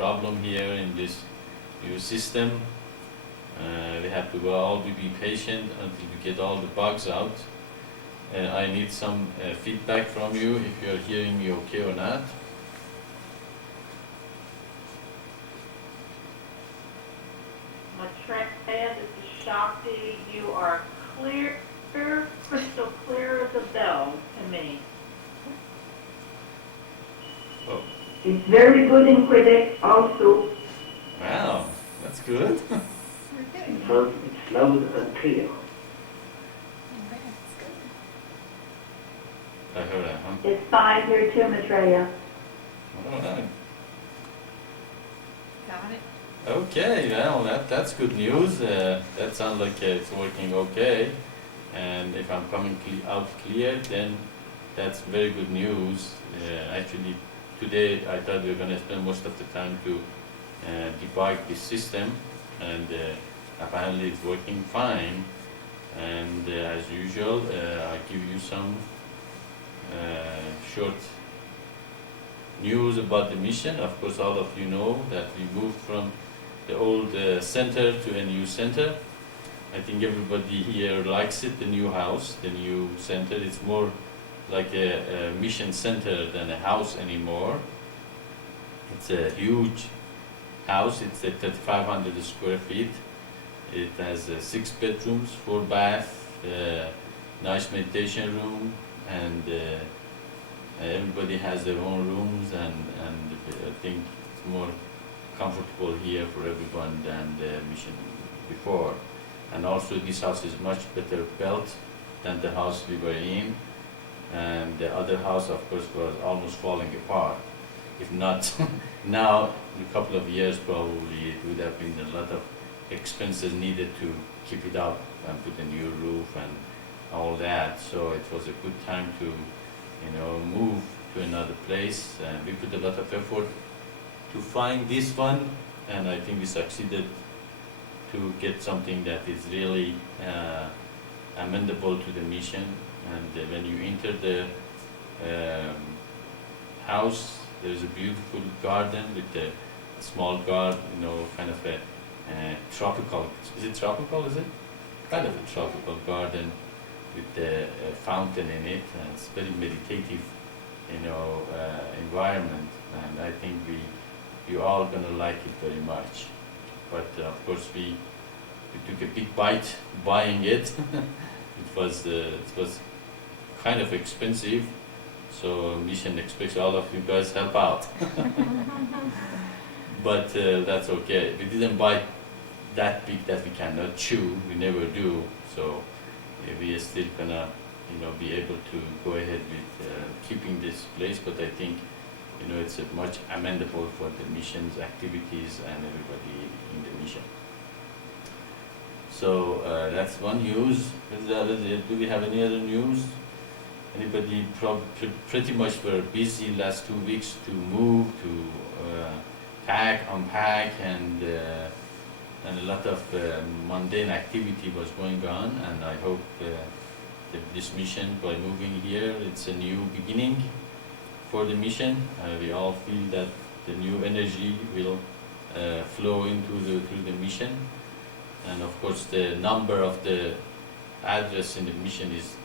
problem here in this new system. We have to all be patient until we get all the bugs out. I need some feedback from you if you are hearing me okay or not. Maitreya, this is Shakti. You are clear, crystal clear as a bell to me. Oh. It's very good in Quebec also. Wow, that's good. It's loud and clear. I heard that, huh? It's 5 here too, Maitreya. All right. Got it. Okay, well, that's good news. That sounds like it's working okay. And if I'm coming out clear, then that's very good news. Actually, today I thought we were going to spend most of the time to debug this system, and apparently it's working fine. And as usual, I'll give you some short news about the mission. Of course, all of you know that we moved from the old center to a new center. I think everybody here likes it, the new house, the new center. It's more like a mission center than a house anymore. It's a huge house. It's at 3,500 square feet. It has 6 bedrooms, 4 baths, nice meditation room, and everybody has their own rooms, and I think it's more comfortable here for everyone than the mission before. And also this house is much better built than the house we were in, and the other house of course was almost falling apart. If not now, in a couple of years probably it would have been a lot of expenses needed to keep it up and put a new roof and all that. So it was a good time to move to another place, and we put a lot of effort to find this one, and I think we succeeded to get something that is really amendable to the mission. And when you enter the house, there's a beautiful garden with a small garden, kind of a tropical, is it tropical, is it? Kind of a tropical garden with a fountain in it, and it's very meditative, environment, and I think you're all gonna like it very much. But of course we took a big bite buying it. it was kind of expensive, so mission expects all of you guys help out. But that's okay. We didn't buy that big that we cannot chew. We never do. So we are still gonna, be able to go ahead with keeping this place. But I think, it's a much amendable for the mission's activities and everybody in the mission. So that's one news. Do we have any other news? Anybody pretty much were busy last 2 weeks to move, to pack, unpack, and a lot of mundane activity was going on, and I hope this mission, by moving here, it's a new beginning for the mission. We all feel that the new energy will flow through the mission, and of course the number of the address in the mission is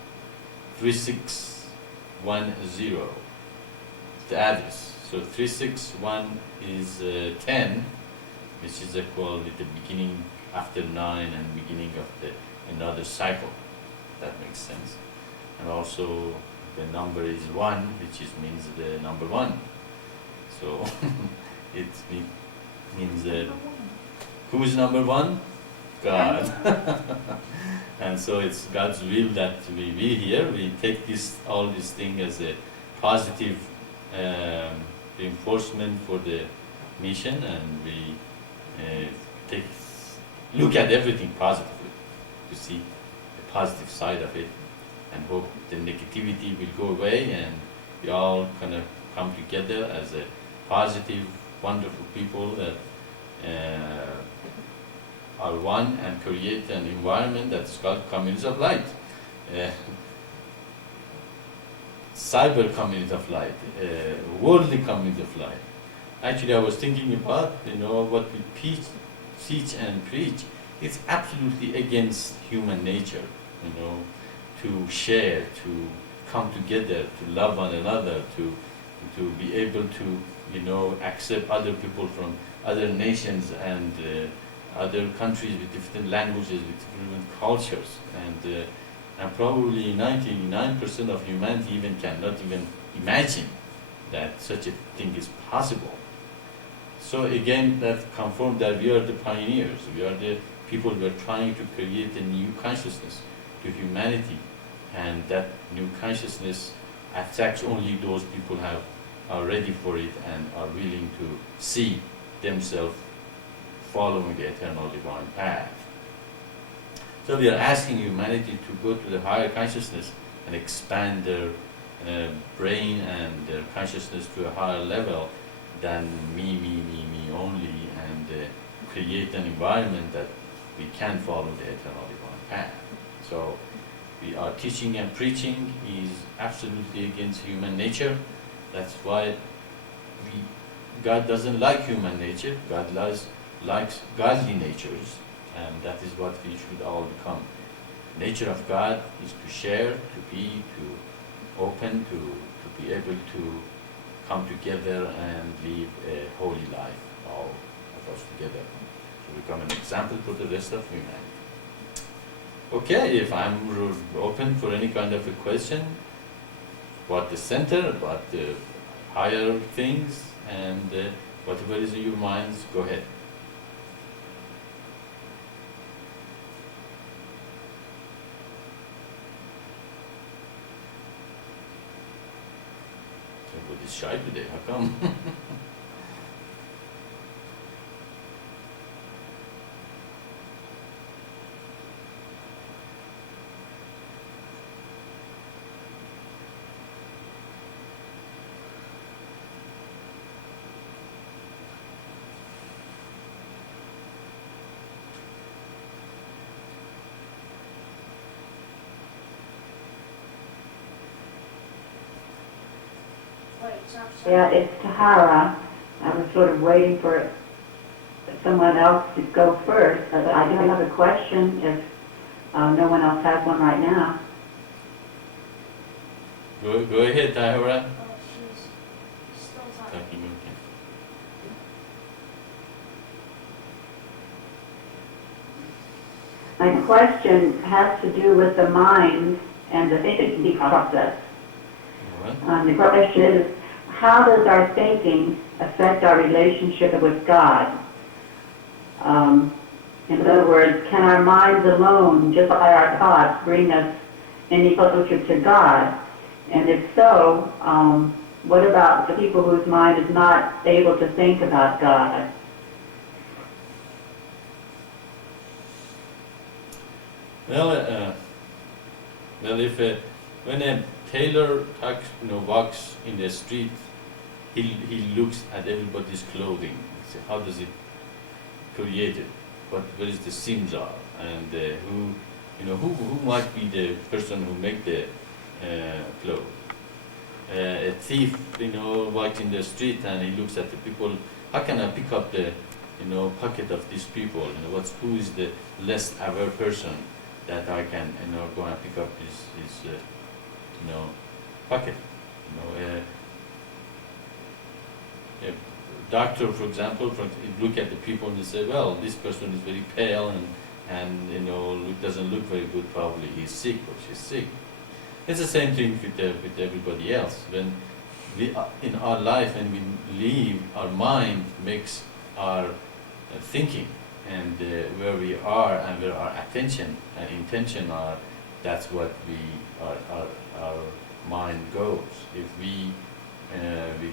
3610. The address. So 361 is 10, which is equal with the beginning after 9 and beginning of another cycle. That makes sense. And also the number is 1, which means the number 1. So it means who is number 1? God. And so it's God's will that we be here. We take all this thing as a positive reinforcement for the mission, and we look at everything positively to see the positive side of it, and hope the negativity will go away, and we all kind of come together as a positive, wonderful people that are one, and create an environment that's called communities of light. Cyber community of light, worldly community of light, actually I was thinking about, what we teach and preach. It's absolutely against human nature, to share, to come together, to love one another, to be able to, accept other people from other nations and other countries with different languages, with different cultures, and probably 99% of humanity even cannot even imagine that such a thing is possible. So again, that confirms that we are the pioneers. We are the people who are trying to create a new consciousness to humanity, and that new consciousness attracts only those people who are ready for it and are willing to see themselves following the eternal divine path. So we are asking humanity to go to the higher consciousness and expand their brain and their consciousness to a higher level than me only, and create an environment that we can follow the eternal divine path. So we are teaching and preaching is absolutely against human nature. That's why God doesn't like human nature. God likes godly natures, and that is what we should all become. Nature of God is to share, to be, to open, to be able to come together and live a holy life, all of us together, to become an example for the rest of humanity. Okay, if I'm open for any kind of a question about the center, about the higher things, and whatever is in your minds, go ahead. Everybody's shy today, how come? Yeah, it's Tahara. I was sort of waiting for someone else to go first, but I do have a question if no one else has one right now. Go ahead, Tahara. She's still talking. Talking, okay. My question has to do with the mind and the thinking process. All right. The question is, how does our thinking affect our relationship with God? In other words, can our minds alone, just by our thoughts, bring us any closer to God? And if so, what about the people whose mind is not able to think about God? Well, if when a tailor walks in the street, he looks at everybody's clothing. See, how does it create it? Where is the seams are, and who might be the person who make the clothes? A thief, walks in the street and he looks at the people. How can I pick up the, pocket of these people? Who is the less aware person that I can, go and pick up his pocket? A doctor, for example, look at the people and say, well, this person is very pale and doesn't look very good. Probably he's sick or she's sick. It's the same thing with everybody else. When we in our life, when we live, our mind makes our thinking, and where we are and where our attention and intention are, that's what our mind goes. If we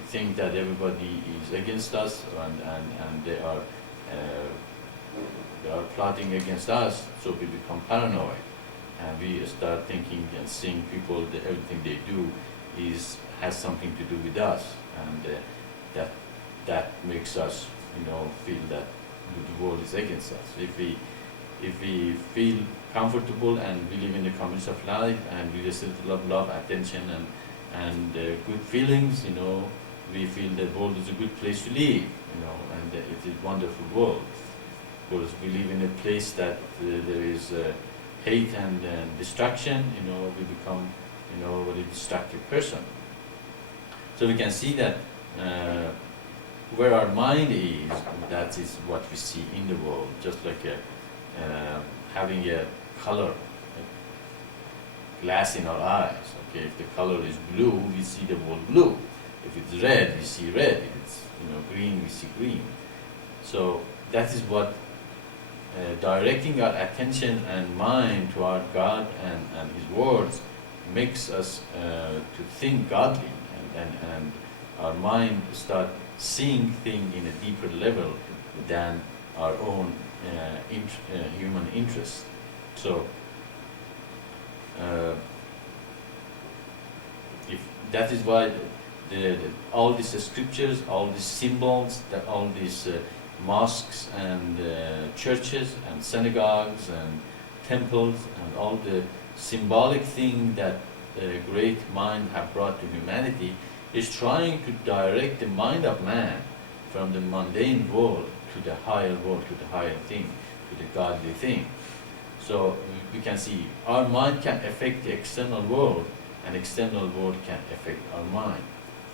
think that everybody is against us and they are plotting against us, so we become paranoid. And we start thinking and seeing people that everything they do has something to do with us, and that makes us, feel that the world is against us. If we feel comfortable and we live in the conditions of life and we receive love, attention, and good feelings, we feel the world is a good place to live, and it is a wonderful world. Because we live in a place that there is hate and destruction, we become, a very destructive person. So we can see that where our mind is, that is what we see in the world, just like having a color, a glass in our eyes. Okay, if the color is blue, we see the world blue. If it's red, we see red. If it's green, we see green. So that is what directing our attention and mind toward God and His words makes us to think godly, and our mind start seeing things in a deeper level than our own human interest. So if that is why all these scriptures, all these symbols, all these mosques and churches and synagogues and temples and all the symbolic thing that the great mind have brought to humanity is trying to direct the mind of man from the mundane world to the higher world, to the higher thing, to the godly thing. So we can see our mind can affect the external world, and external world can affect our mind.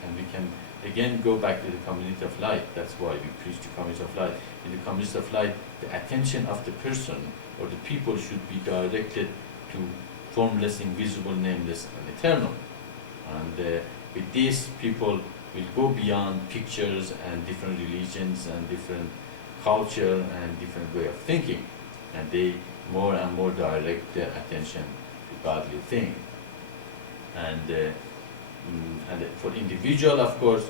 And we can again go back to the community of light. That's why we preach the community of light. In the community of light, the attention of the person or the people should be directed to formless, invisible, nameless, and eternal. And with this, people will go beyond pictures and different religions and different culture and different way of thinking, and they more and more direct their attention to godly things. And for individual, of course,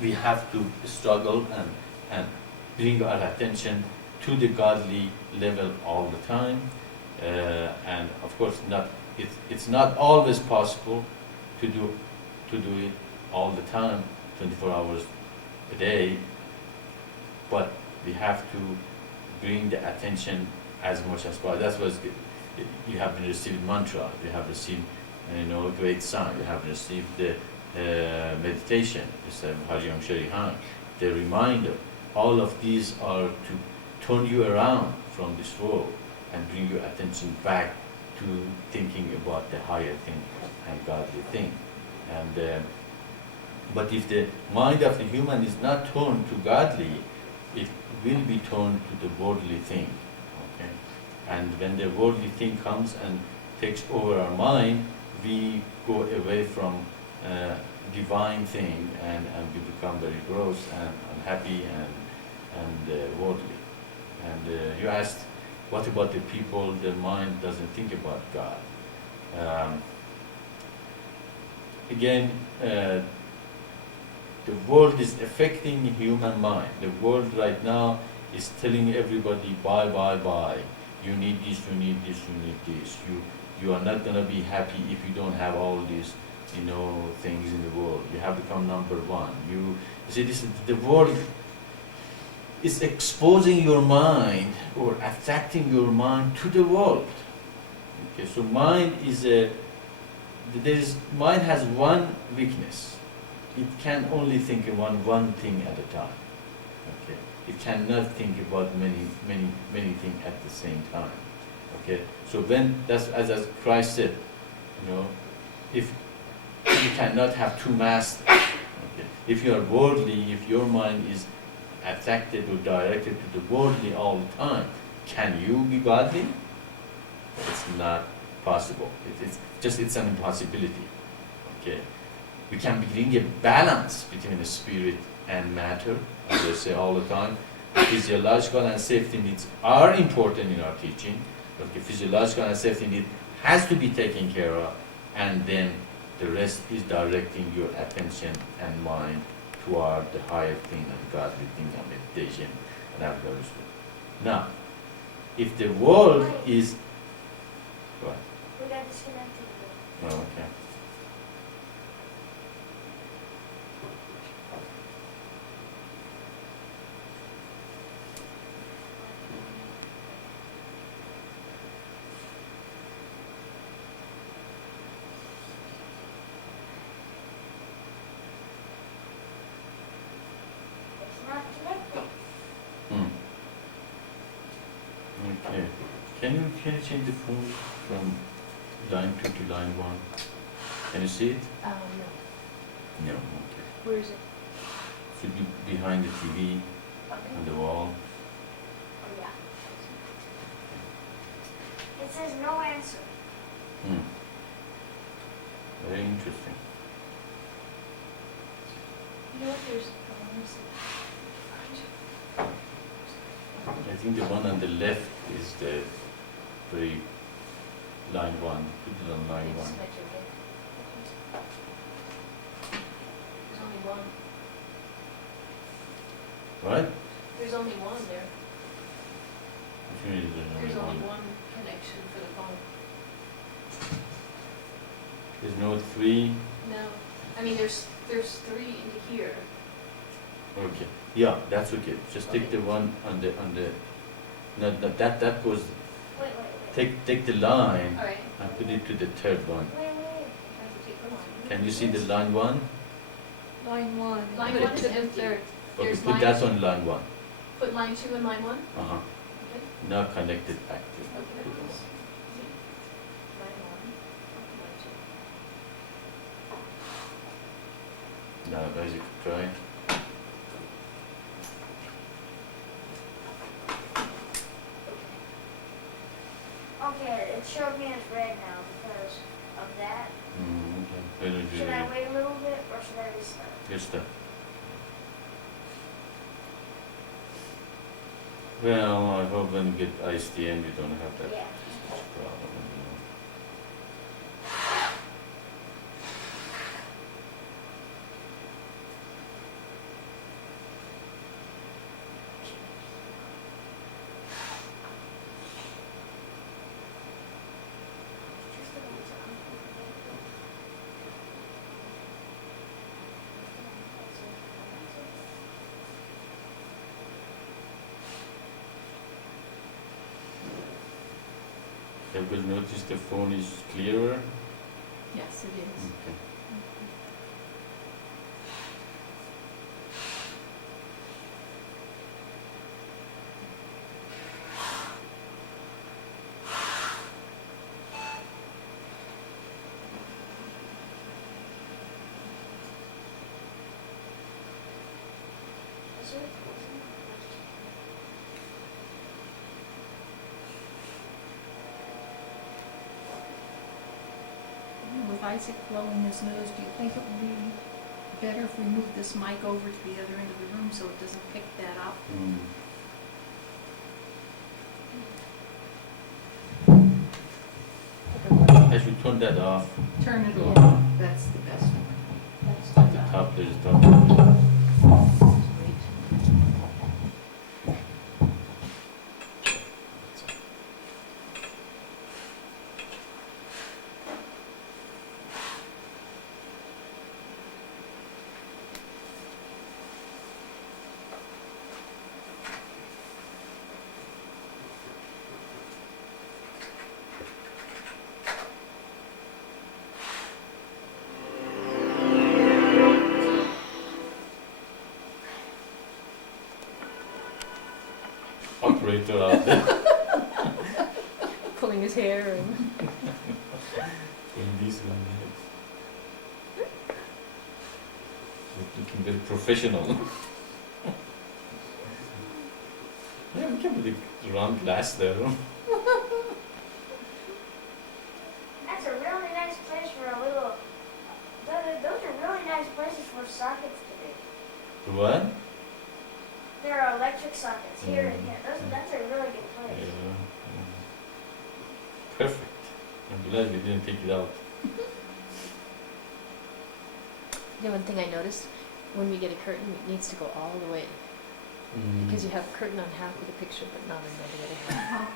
we have to struggle and bring our attention to the godly level all the time. And of course, it's not always possible to do it all the time, 24 hours a day. But we have to bring the attention as much as possible. That's what you have received mantra, you have received great song, you have received the meditation, Hariam Sharihan, the reminder. All of these are to turn you around from this world and bring your attention back to thinking about the higher thing and godly thing. And but if the mind of the human is not turned to godly, it will be turned to the worldly thing. Okay? And when the worldly thing comes and takes over our mind, we go away from divine thing, and we become very gross and unhappy and worldly. And you asked, what about the people, their mind doesn't think about God? Again, the world is affecting human mind. The world right now is telling everybody, buy. You need this, you need this, you need this. You are not going to be happy if you don't have all these, things in the world. You have become number one. You see, the world is exposing your mind or attracting your mind to the world. Okay, so mind mind has one weakness. It can only think about one thing at a time. Okay, it cannot think about many things at the same time. Okay, so as Christ said, if you cannot have two masters. Okay, if you are worldly, if your mind is attracted or directed to the worldly all the time, can you be godly? It's not possible. It's an impossibility. Okay, we can bring a balance between the spirit and matter, as I say all the time. Physiological and safety needs are important in our teaching, but the physiological and safety need has to be taken care of, and then the rest is directing your attention and mind toward the higher thing and godly thing and meditation and adoration. Now, if the world is... What? We got disconnected. Oh, okay. Hmm. Okay. Can you change the phone from line 2 to line 1? Can you see it? No. No. Okay. Where is it? Should be behind the TV Okay. on the wall. Oh, yeah. It says no answer. Hmm. Very interesting. You know what, there's, let me see. I think the one on the left is the very line 1. Put it on line 1. It's Maitreya. There's only one. Right? There's only one there. Which means There's there's only only one connection for the phone. There's no 3. No. I mean, there's 3 into here. Okay. Yeah, that's okay. Just take Okay. the one on the no, that goes. Wait. Take the line All right. and put it to the third one. Wait. I have to take the line. Can you see the line 1? Line 1. Line Put one it is to the empty. third. Okay, There's put line that two. on line 1. Put line 2 in line 1? Uh-huh. Okay. Now connect it back to Okay. the one. Line 1. Now guys, you could try. Okay, it showed me as red now because of that. Okay. Why don't you Should I wait a little bit or should I restart? just well, I hope when you get ISDN you don't have that Yeah. problem. Just about to unplug it. You will notice the phone is clearer. Yes, it is. Okay. Is it? With Isaac blowing his nose, do you think it would be better if we move this mic over to the other end of the room so it doesn't pick that up? I should turn that off. Turn it off. That's the best one. That's At the top there's top. Operator out there. Pulling his hair and... In this one, yes. Looking very professional. Yeah, we can put the round glass there. That's a really nice place for a little. Those are really nice places for sockets to be. What? There are electric sockets here and here. That's a really good place. Yeah. Perfect. I'm glad we didn't take it out. You know, one thing I noticed, when we get a curtain, it needs to go all the way, because you have a curtain on half of the picture, but not on the other half.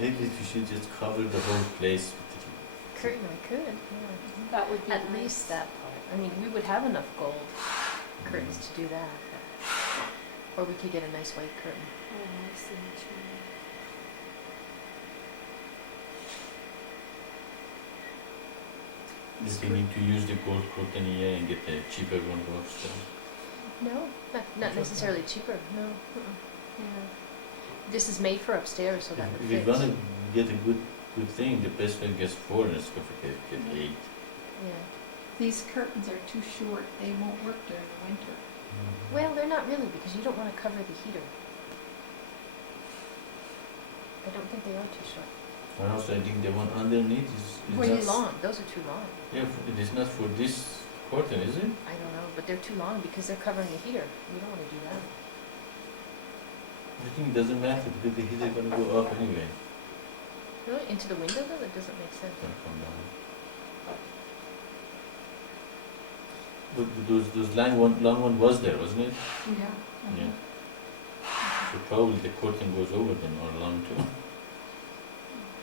Maybe we should just cover the whole place with Curtain, I could, yeah. That would be At nice. least that part. I mean, we would have enough gold curtains to do that, or we could get a nice white curtain. Oh, I see what you mean. Just we need to use the gold curtain here and get a cheaper one for upstairs. No, not necessarily cheaper. No. Yeah. This is made for upstairs, so that would If you're fit. gonna get a good thing, the best one gets 400 square feet, get 8. Yeah. These curtains are too short, they won't work during the winter. Well, they're not really, because you don't want to cover the heater. I don't think they are too short. And also, I think the one underneath is Too not. long. Those are too long. Yeah, it is not for this curtain, is it? I don't know, but they're too long because they're covering the heater. We don't want to do that. I think it doesn't matter because the heat is gonna go up anyway. Really? Into the window though? That doesn't make sense. Gonna come down. But those long one was there, wasn't it? Yeah. Yeah. So probably the curtain goes over them or long too.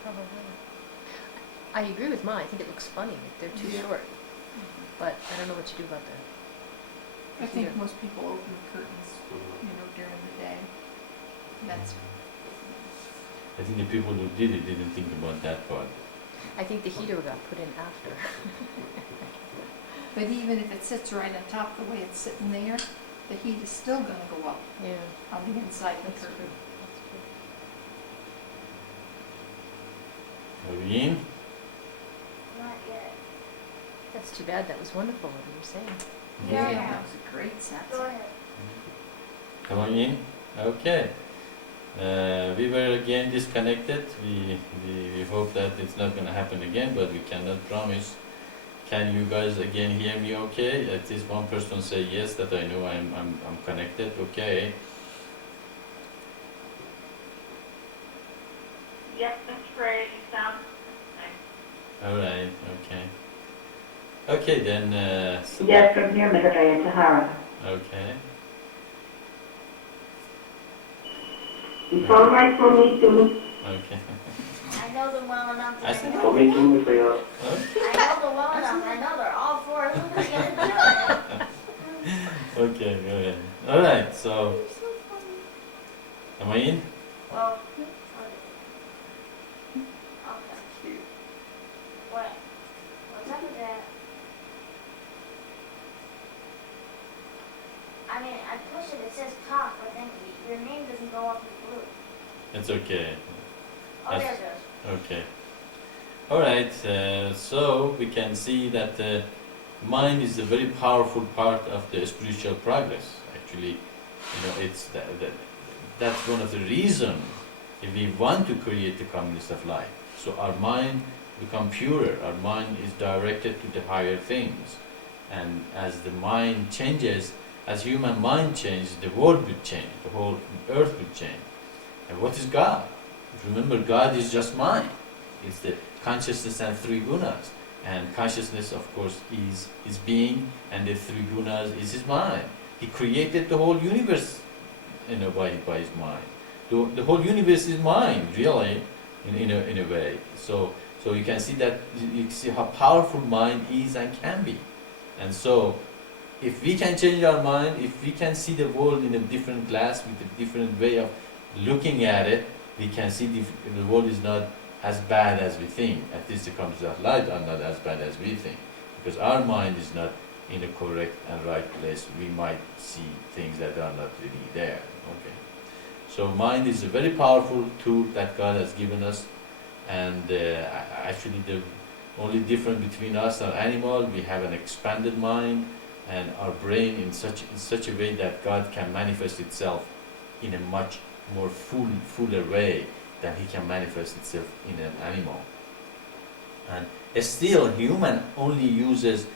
Probably. I agree with mine. I think it looks funny if they're too Yeah. short. But I don't know what you do about that. I think most people open the curtains, during the day. That's, I think the people who did it didn't think about that part. I think the heater got put in after. but even if it sits right on top the way it's sitting there, the heat is still gonna go up Yeah. on the inside of the That's curtain. true. Are we in? Not yet. That's too bad. That was wonderful what you were saying. Yeah. That was a great Go Satsang. ahead. Come on in. Okay. We were again disconnected. We hope that it's not going to happen again, but we cannot promise. Can you guys again hear me okay? At least one person say yes, that I know I'm connected. Okay. Yep, that's great. You sound nice. All right. Okay. Okay then. Yes, from here, Maitreya Tahara. Okay. Before my phone to me. Okay. I know them well enough. I said know. okay. I know them well enough. I know they're all four. Who's gonna do it? Okay. Go ahead. All right. So, You're so funny. am I in? Well, okay. What? What's up with that? I mean, I push it. It says talk, but then your name doesn't go up in blue. It's okay. Oh, there it goes. Okay. All right. So we can see that mind is a very powerful part of the spiritual progress. Actually, it's that's one of the reasons if we want to create the communist of life. So our mind become purer. Our mind is directed to the higher things, and as the mind changes, as human mind changes, the world will change. The whole earth will change. And what is God? Remember, God is just mind. It's the consciousness and three gunas. And consciousness, of course, is his being, and the three gunas is his mind. He created the whole universe, by his mind. The whole universe is mind, really, in a way. So you can see that you see how powerful mind is and can be. And so, if we can change our mind, if we can see the world in a different glass with a different way of looking at it, we can see the world is not as bad as we think. At least the concepts of light are not as bad as we think. Because our mind is not in a correct and right place. We might see things that are not really there. Okay. So mind is a very powerful tool that God has given us. And actually the only difference between us and animal, we have an expanded mind and our brain in such a way that God can manifest itself in a much more fuller way than he can manifest itself in an animal. And still, human only uses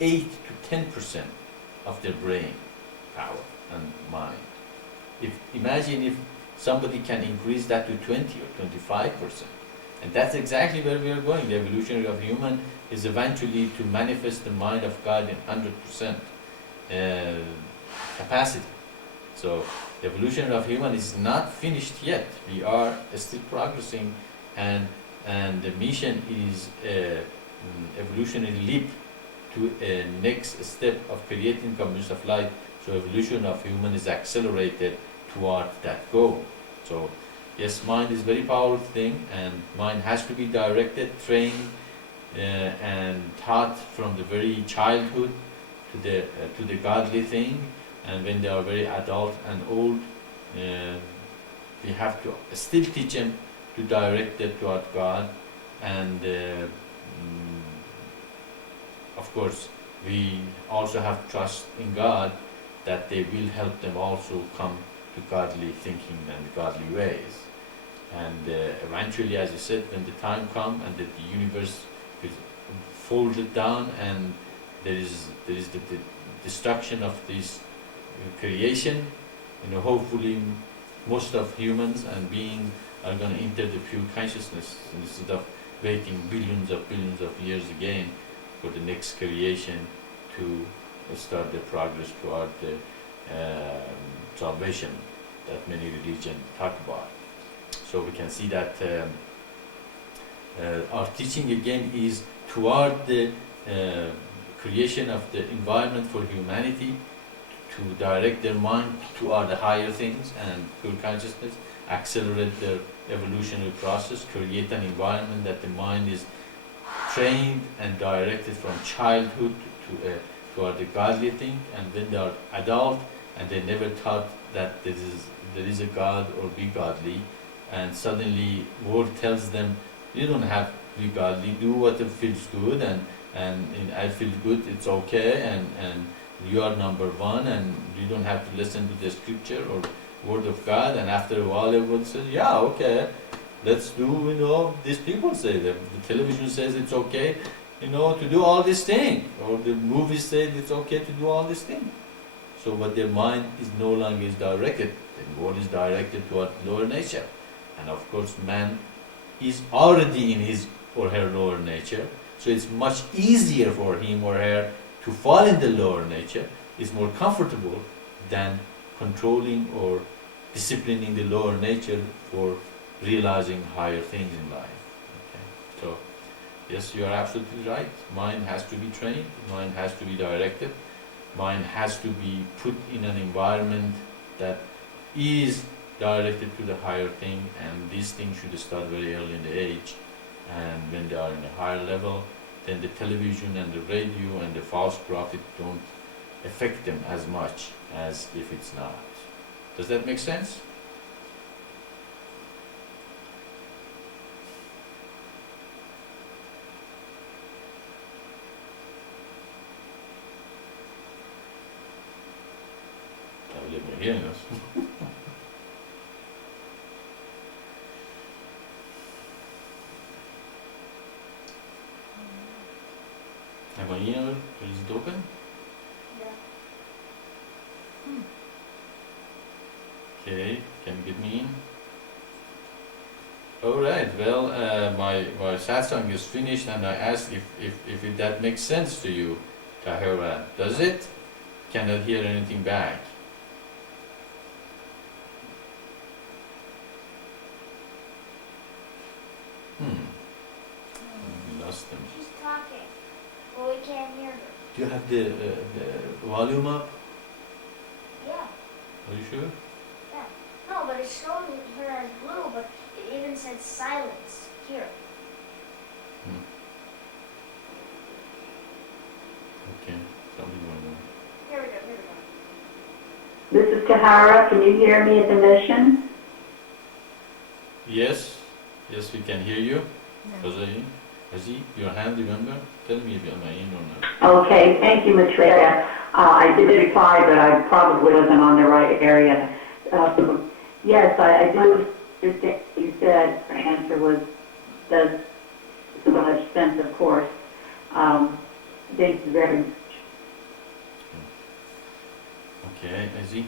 8 to 10% of their brain power and mind. Imagine if somebody can increase that to 20 or 25%. And that's exactly where we are going. The evolution of human is eventually to manifest the mind of God in 100% capacity. So the evolution of human is not finished yet. We are still progressing, and the mission is evolutionary leap to a next step of creating communities of light. So evolution of human is accelerated toward that goal. So yes, mind is a very powerful thing, and mind has to be directed, trained, and taught from the very childhood to the godly thing. and when they are very adult and old, we have to still teach them to direct them toward God, and of course we also have trust in God that they will help them also come to godly thinking and godly ways. And eventually, as I said, when the time comes and that the universe is folded down and there is the destruction of this creation, hopefully most of humans and beings are going to enter the pure consciousness instead of waiting billions of years again for the next creation to start the progress toward the salvation that many religions talk about. So we can see that our teaching again is toward the creation of the environment for humanity to direct their mind toward the higher things and pure consciousness, accelerate their evolutionary process, create an environment that the mind is trained and directed from childhood toward the godly thing, and when they are adult and they never thought that there is a God or be godly, and suddenly world tells them you don't have to be godly, do what feels good, and I feel good, it's okay, and you are number one, and you don't have to listen to the scripture or word of God. And after a while everyone says, yeah, okay, let's do, these people say that the television says it's okay, to do all this thing, or the movies say it's okay to do all this thing. So but their mind is no longer directed, the world is directed toward lower nature. And of course man is already in his or her lower nature, so it's much easier for him or her to fall in the lower nature. It's more comfortable than controlling or disciplining the lower nature for realizing higher things in life. Okay. So yes, you are absolutely right. Mind has to be trained, mind has to be directed, mind has to be put in an environment that is directed to the higher thing, and these things should start very early in the age. And when they are in a higher level, then the television and the radio and the false prophet don't affect them as much as if it's not. Does that make sense? I believe you're hearing us. Am I here? Is it open? Yeah. Okay, can you get me in? Alright, well, my satsang is finished, and I asked if that makes sense to you, Tahira. Does it? Cannot hear anything back. We lost them. She's talking, but we can't hear her. Do you have the volume up? Yeah. Are you sure? No, but it's showing her as blue, but it even said silence here. Okay, something going on. Here we go. This is Tahara. Can you hear me at the mission? Yes, we can hear you. No. Azi, your hand, remember? Tell me if I'm in or not. Okay, thank you, Maitreya. I did reply, but I probably wasn't on the right area. Yes, I do understand what you said. The answer does so much sense, of course. Thank you very much. Okay, Azi,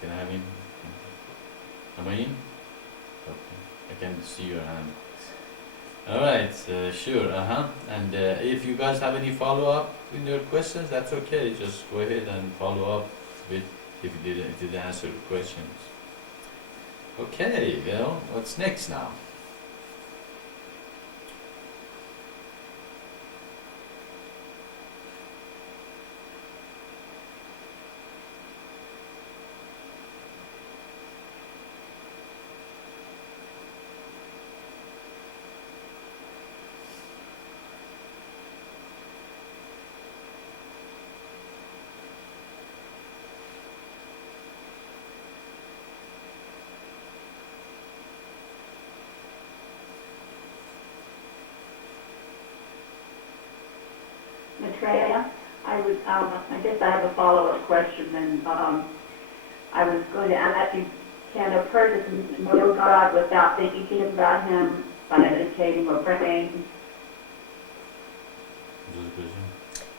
can I have in? Am I in? Okay, I can see your hand. Alright, sure, And if you guys have any follow-up in your questions, that's okay. Just go ahead and follow up with if you did answer the questions. Okay, well, what's next now? Maitreya. I guess I have a follow-up question, and I was going to ask you, can a person know God without thinking about Him by meditating or praying? Is that the question?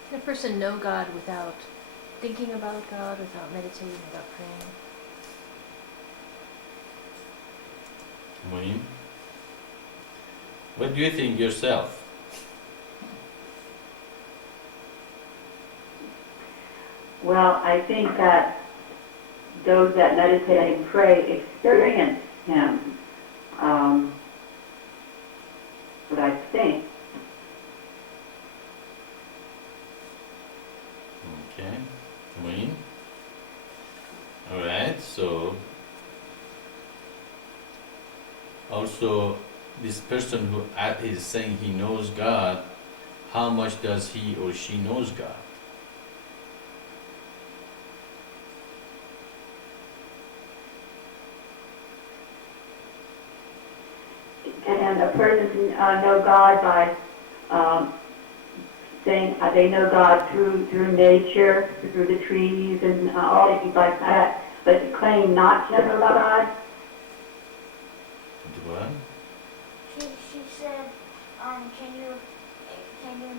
Can a person know God without thinking about God, without meditating, without praying? Moim? What do you think yourself? Well, I think that those that meditate and pray experience Him. What I think. Okay. Moim? Alright, so also this person who is saying he knows God, how much does he or she knows God? And a person can know God by saying they know God through nature, through the trees and all things like that, but claim not to know God. What? She said, can you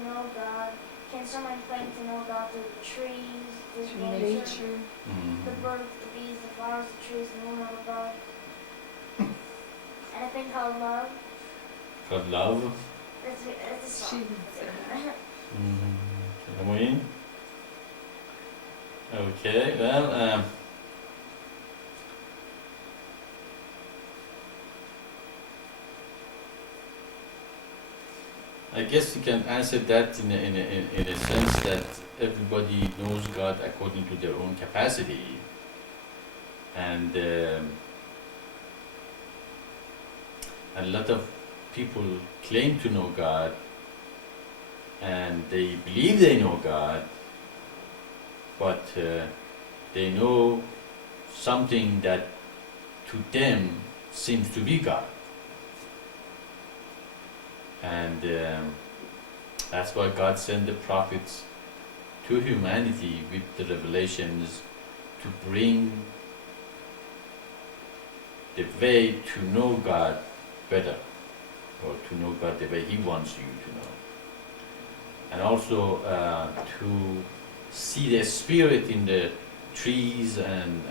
know God? Can someone claim to know God through the trees, through nature, the birds, the bees, the flowers, the trees, the moon, all God? And a thing called love. Called love? It's a song. Moim? Okay, well, I guess you can answer that in a sense that everybody knows God according to their own capacity, and a lot of people claim to know God, and they believe they know God, but they know something that to them seems to be God. And that's why God sent the prophets to humanity with the revelations to bring the way to know God better, or to know God the way He wants you to know. And also to see the spirit in the trees and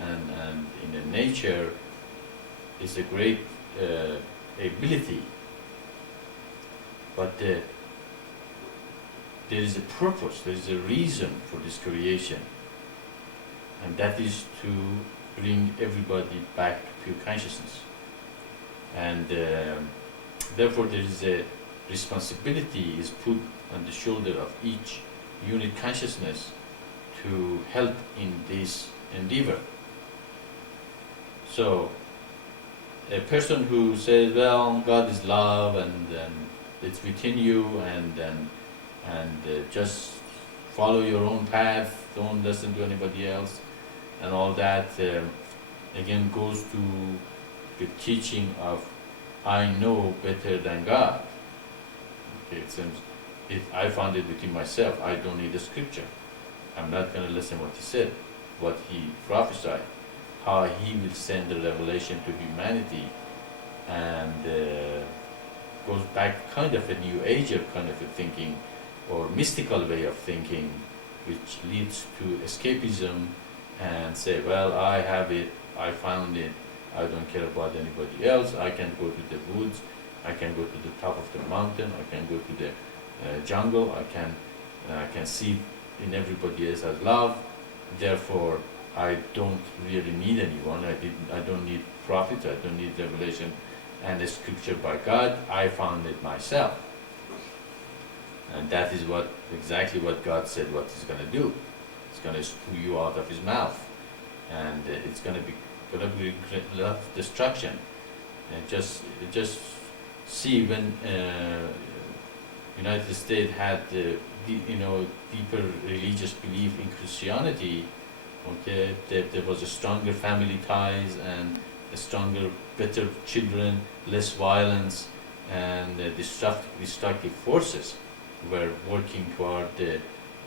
in the nature is a great ability. But there is a purpose, there is a reason for this creation, and that is to bring everybody back to pure consciousness. And therefore there is a responsibility is put on the shoulder of each unit consciousness to help in this endeavor. So a person who says, well, God is love and it's within you, and just follow your own path, don't listen to anybody else, and all that, again goes to the teaching of I know better than God. Okay, it seems if I found it within myself, I don't need the scripture. I'm not going to listen what he said, what he prophesied, how he will send the revelation to humanity, and goes back kind of a new ager kind of a thinking or mystical way of thinking, which leads to escapism and say, well, I have it, I found it, I don't care about anybody else, I can go to the woods, I can go to the top of the mountain, I can go to the jungle, I can see in everybody else as love, therefore I don't really need anyone, I don't need prophets, I don't need revelation and the scripture by God, I found it myself. And that is exactly what God said what He's going to do. It's going to spew you out of His mouth, and it's going to be a lot of destruction. And just see when United States had deeper religious belief in Christianity. Okay, there was a stronger family ties and a stronger, better children, less violence, and destructive forces were working toward the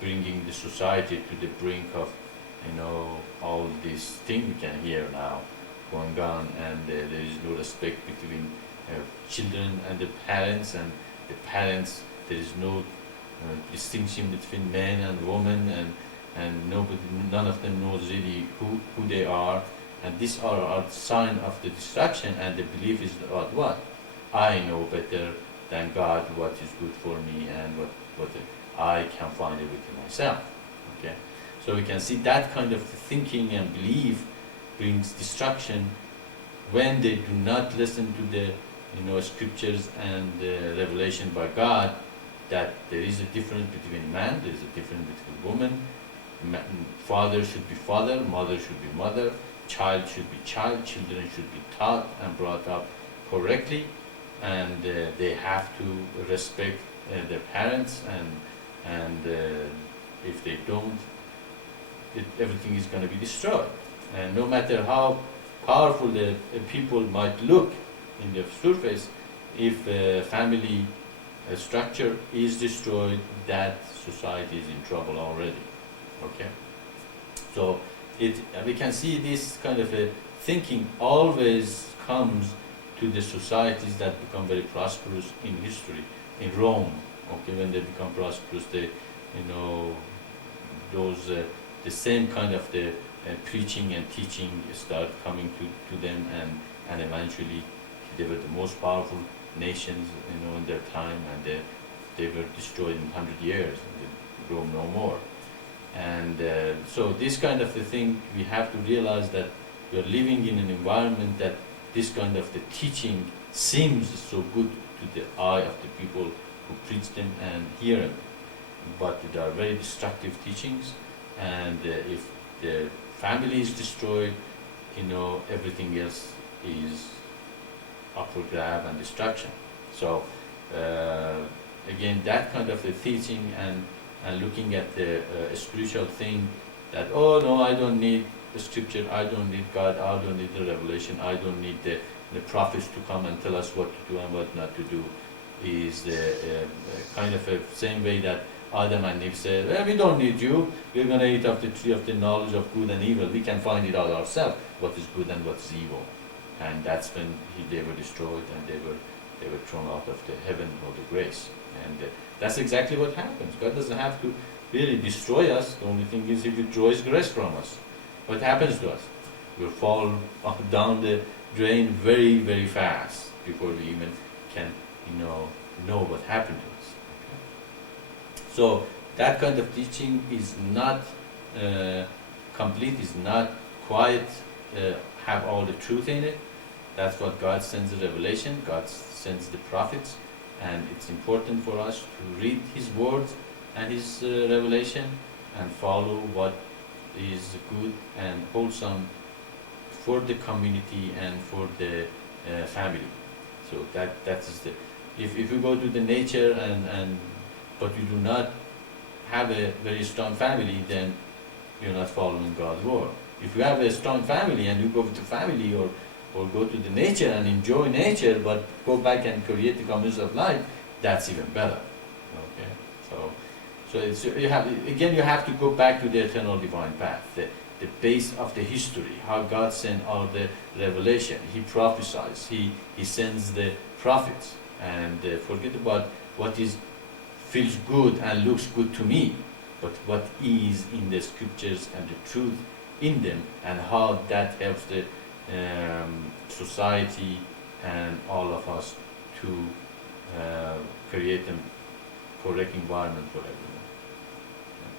bringing the society to the brink of, all these things we can hear now going on, and there is no respect between children and the parents, and the parents, there is no distinction between men and women, and none of them knows really who they are, and these are a sign of the destruction, and the belief is about what? I know better than God what is good for me, and what I can find it within myself. Okay, so we can see that kind of thinking and belief brings destruction when they do not listen to the scriptures and revelation by God, that there is a difference between man, there is a difference between woman, father should be father, mother should be mother, child should be child, children should be taught and brought up correctly, and they have to respect their parents, and if they don't, everything is going to be destroyed. And no matter how powerful the people might look in the surface, if family structure is destroyed, that society is in trouble already. Okay, so we can see this kind of a thinking always comes to the societies that become very prosperous in history. In Rome, okay, when they become prosperous, they, those the same kind of the preaching and teaching start coming to them, and eventually they were the most powerful nations, in their time, and they were destroyed in 100 years. Rome no more. And so this kind of the thing, we have to realize that we are living in an environment that this kind of the teaching seems so good to the eye of the people who preach them and hear them, but they are very destructive teachings, and if the family is destroyed, everything else is up for grab and destruction. So again, that kind of the teaching and looking at the spiritual thing, that, oh no, I don't need the scripture, I don't need God, I don't need the revelation, I don't need the prophets to come and tell us what to do and what not to do, is the kind of a same way that Adam and Eve said, we don't need you, we're going to eat of the tree of the knowledge of good and evil, we can find it out ourselves, what is good and what is evil. And that's when they were destroyed, and they were thrown out of the heaven or the grace. And that's exactly what happens. God doesn't have to really destroy us. The only thing is He withdraws grace from us. What happens to us? We'll fall down the drain very, very fast before we even can, know what happened to us. Okay? So that kind of teaching is not complete, is not quite have all the truth in it. That's what God sends the revelation. God sends the prophets. And it's important for us to read His words and His revelation and follow what is good and wholesome for the community and for the family. So that's the. If you go to the nature but you do not have a very strong family, then you're not following God's word. If you have a strong family and you go to family or go to the nature and enjoy nature, but go back and create the communities of life, that's even better. Okay, so it's, you have to go back to the eternal divine path, the base of the history, how God sent out the revelation. He prophesies, He sends the prophets, and forget about what feels good and looks good to me, but what is in the scriptures and the truth in them, and how that helps the society and all of us to create a correct environment for everyone.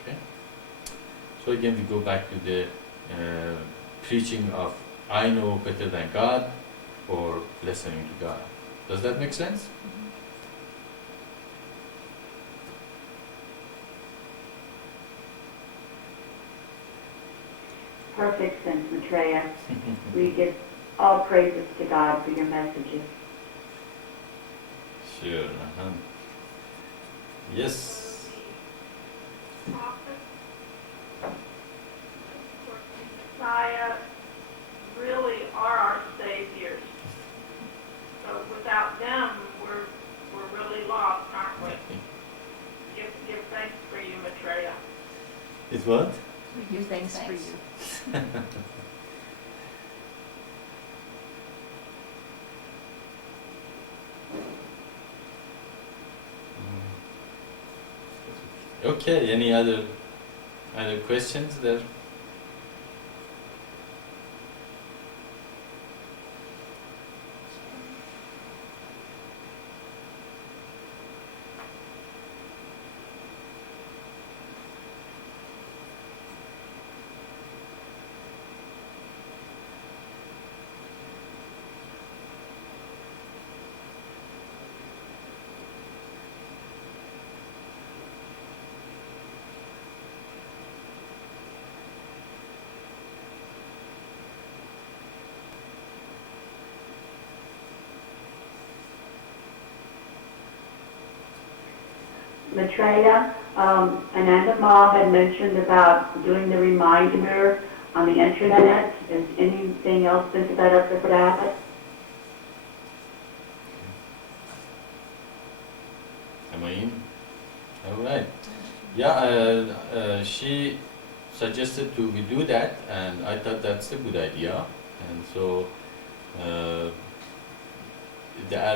Okay. So again, we go back to the preaching of I know better than God, or listening to God. Does that make sense? Perfect sense, Maitreya. We give all praises to God for your messages. Sure. Yes. The prophets or Messiah really are our saviors. So without them, we're really lost, aren't we? Give thanks for you, Maitreya. It's what? We Your thanks for thanks. you. Okay, any other questions there? Maitreya, Ananda Ma had mentioned about doing the reminder on the intranet. Has anything else been set up for that? Am I in? All right. Yeah, she suggested we do that, and I thought that's a good idea. And so the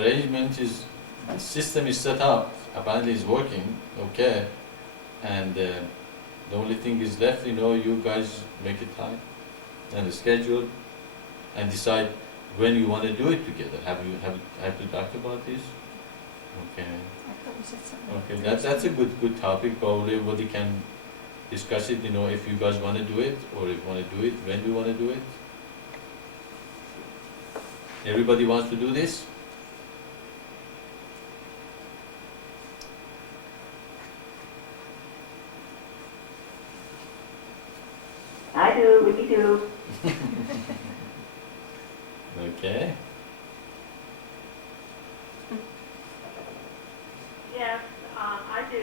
arrangement is, the system is set up. Apparently, it's working okay, and the only thing is left. You guys make a time and a schedule, and decide when you want to do it together. Have you talked about this? Okay. I thought we said something. Okay, that's a good topic. Probably everybody can discuss it. If you guys want to do it, or if you want to do it, when do you want to do it? Everybody wants to do this? I do, we do. Okay. Yes, I do.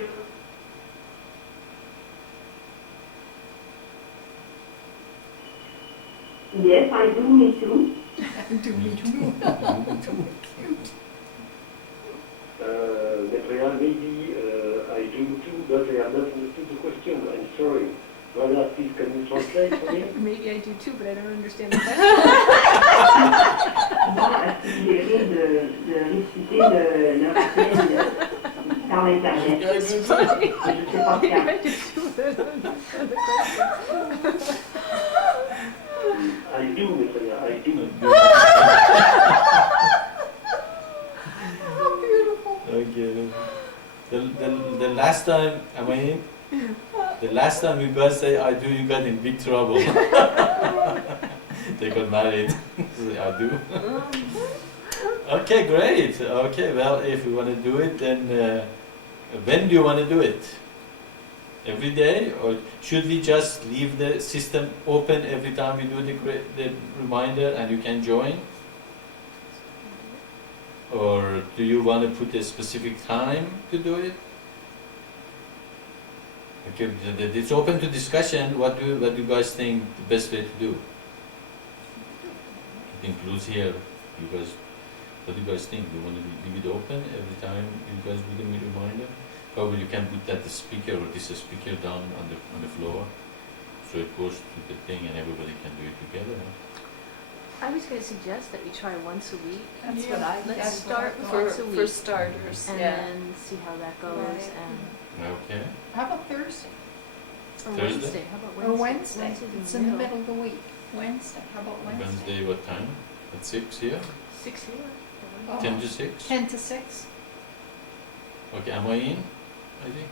Yes, I do, me too. Do me too. Maitreya, maybe I do too, but I have not understood the question. I'm sorry. Brother, please can you translate for me? Maybe I do too, but I don't understand the question. Moi, je suggérais de réciter le rappel par Internet. Je ne sais pas Maybe faire. I do too, but I don't understand the question. I do, Maitreya, I do. How beautiful. Okay. The last time, am I in? The last time you guys say I do, you got in big trouble. They got married. Say, I do. Okay, great. Okay, well, if you want to do it, then when do you want to do it? Every day, or should we just leave the system open every time we do the reminder and you can join? Or do you want to put a specific time to do it? Okay, it's open to discussion. What do you guys think the best way to do? It includes here. What do you guys think? Do you want to leave it open every time you guys do the reminder? Probably you can put that the speaker or this speaker down on the floor, so it goes to the thing and everybody can do it together. I was going to suggest that we try once a week. That's Yeah. what I. Let's that's what I start thought. once a week. For starters, And yeah. then see how that goes. Right. And Okay. How about Thursday or Thursday? Wednesday. How about Wednesday? or Wednesday? Wednesday's It's in the middle of the week. Wednesday. How about Wednesday? Wednesday, what time? At 6 here? 6 here. Oh. 10 to 6? 10 to 6. Okay, am I in? I think.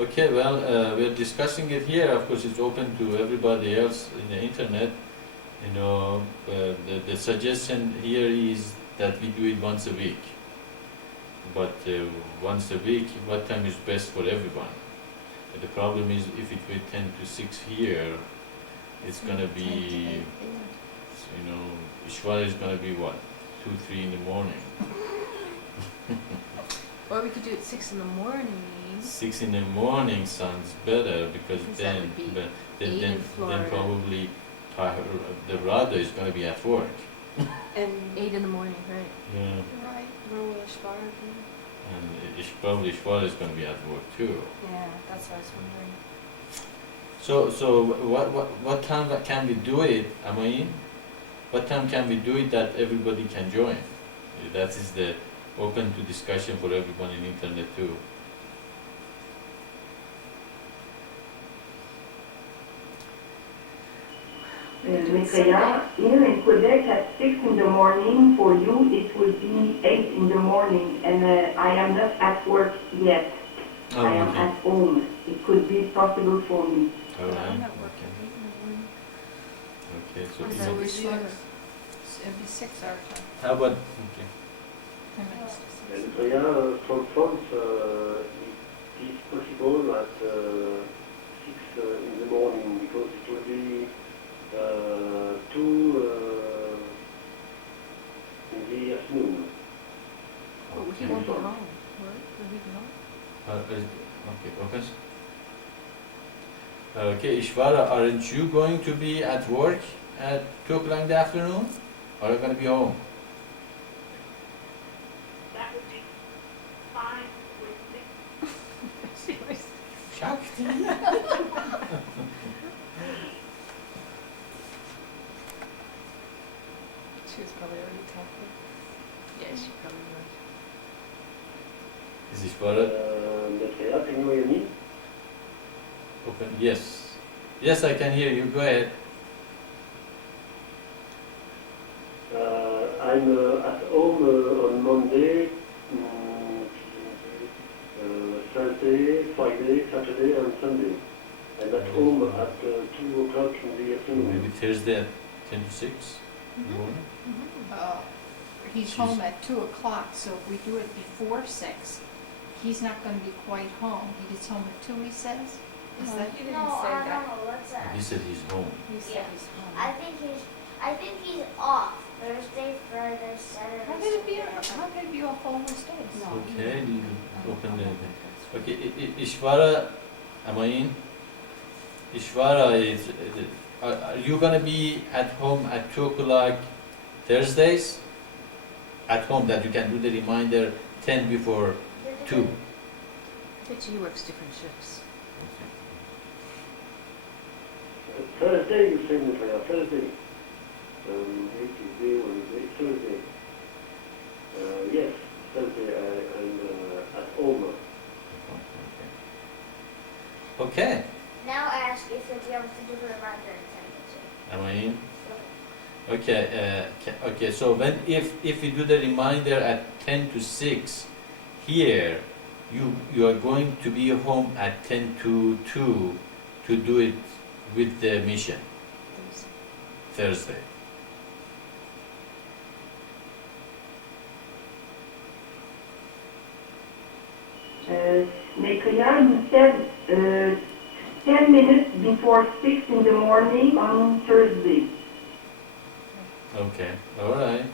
Okay, well, we're discussing it here. Of course, it's open to everybody else in the internet. The suggestion here is that we do it once a week. But once a week, what time is best for everyone? The problem is if it were 10 to 6 here, it's gonna be, Ishwara is gonna be what? 2, 3 in the morning. Or we could do it 6 in the morning. 6 in the morning sounds better because Because that then, would be but 8 in then Florida. probably the Radha is going to be at work. And 8 in the morning, right? Yeah. Right. where will Ishvara be? And probably Ishwara is going to be at work too. Yeah, that's what I was wondering. So what time can we do it, Amain? What time can we do it that everybody can join? That is the open to discussion for everyone in internet too. Maitreya, here in Quebec at 6 in the morning, for you it will be 8 in the morning, and I am not at work yet. Oh, I am okay. at home. It could be possible for me. All right. I'm not working Okay. 8 in the morning. Okay. So, So Ina- Ishwara, it'd be 6 our time. how about okay? 10 minutes to 6. Maitreya, from France, it is possible at 6 in the morning because it will be 2 in the afternoon. But he Okay. won't be home. Will he be home? Okay. Okay. Okay, Ishvara, aren't you going to be at work at 2 o'clock in the afternoon? Or are you going to be home? That would be fine with me. Shakti. She was probably already talking. Yeah, she probably was. Is Ishvara Maitreya, can you hear me? open? Yes. Yes, I can hear you. Go ahead. I'm at home on Monday, Thursday, Friday, Saturday, and Sunday. I'm at home at 2 o'clock in the afternoon. Maybe Thursday at 10 to 6 in the morning? Uh, He's She's- home at 2 o'clock, so if we do it before 6, he's not gonna be quite home. He gets home at 2, he says? Is No, that? he didn't No, say I that. don't know what's that. He said he's home. He said Yeah. he's home. I think he's off Thursday, Friday, Saturday. How could it be, Sunday. how could it be off all those days? Okay, you open the... Okay, Ishvara, am I in? Ishvara is... Are you going to be at home at 2 o'clock Thursdays? At home that you can do the reminder 10 before 2. I bet he works different shifts. Thursday, you say, Maitreya, Thursday. Tuesday, Wednesday, Thursday. Yes, Thursday I'm at home. Okay, Now ask if you'll be able to do the reminder in 10 minutes. am I in? Okay, okay. So when if we do the reminder at 10 to 6 here, you are going to be home at 10 to 2 to do it with the mission Thursday. Maitreya, you said 10 minutes before 6 in the morning on Thursday. Okay, all right.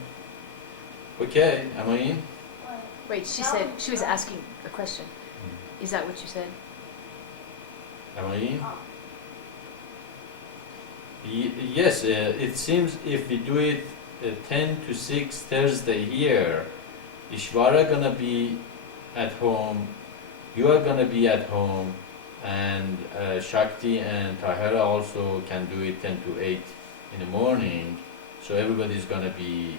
Okay, am I in? Wait, she No. said, she was asking a question. Is that what you said? Am I in? Oh. Yes, it seems if we do it 10 to 6 Thursday here, Ishvara gonna be at home, you are gonna be at home, and Shakti and Tahara also can do it 10 to 8 in the morning. So everybody's gonna be,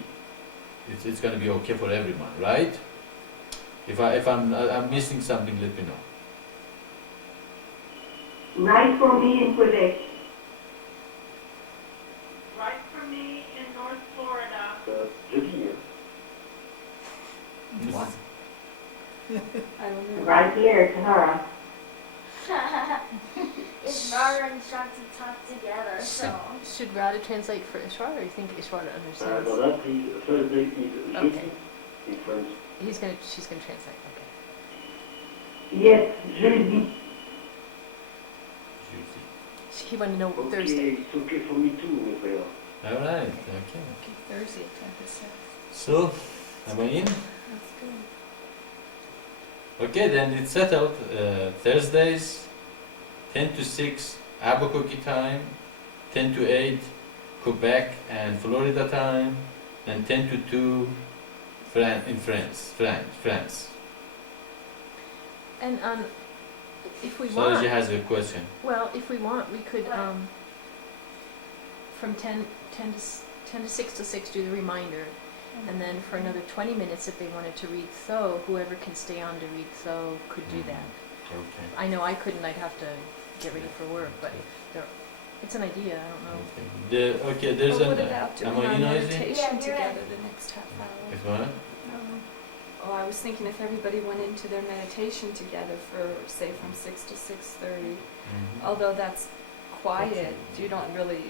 it's gonna be okay for everyone, right? If I'm missing something, let me know. Right for me in Quebec. Right for me in North Florida. Jeudi. What? I don't know. Right here, Tahara. It's Mara and Shakti talk together, so. Should Radha translate for Ishwara, or you think Ishwara understands? No, that is Thursday is jeudi Okay. in French. She's gonna translate, okay. Yes, jeudi. He wanted to know Okay, Thursday. it's okay for me too, Maitreya. All right, okay. Okay, Thursday at 10 to 6. So, am I in? That's good. Okay, then it's settled. Thursdays, 10 to 6, Albuquerque time, 10 to 8, Quebec and Florida time, and 10 to 2, in France. And if we Sarojit want, has a question. well, if we want, we could from 10 to 6 to 6 do the reminder, and then for another 20 minutes, if they wanted to read Tho, whoever can stay on to read Tho could do that. Okay. I know I couldn't. I'd have to get ready for work, but it's an idea. I don't know. Okay, there's Well, an. what about Am doing I our noisy? meditation Yeah, you're together the next half hour? If what? Oh, I was thinking if everybody went into their meditation together for, say, from 6 to 6:30, although that's quiet, you don't really,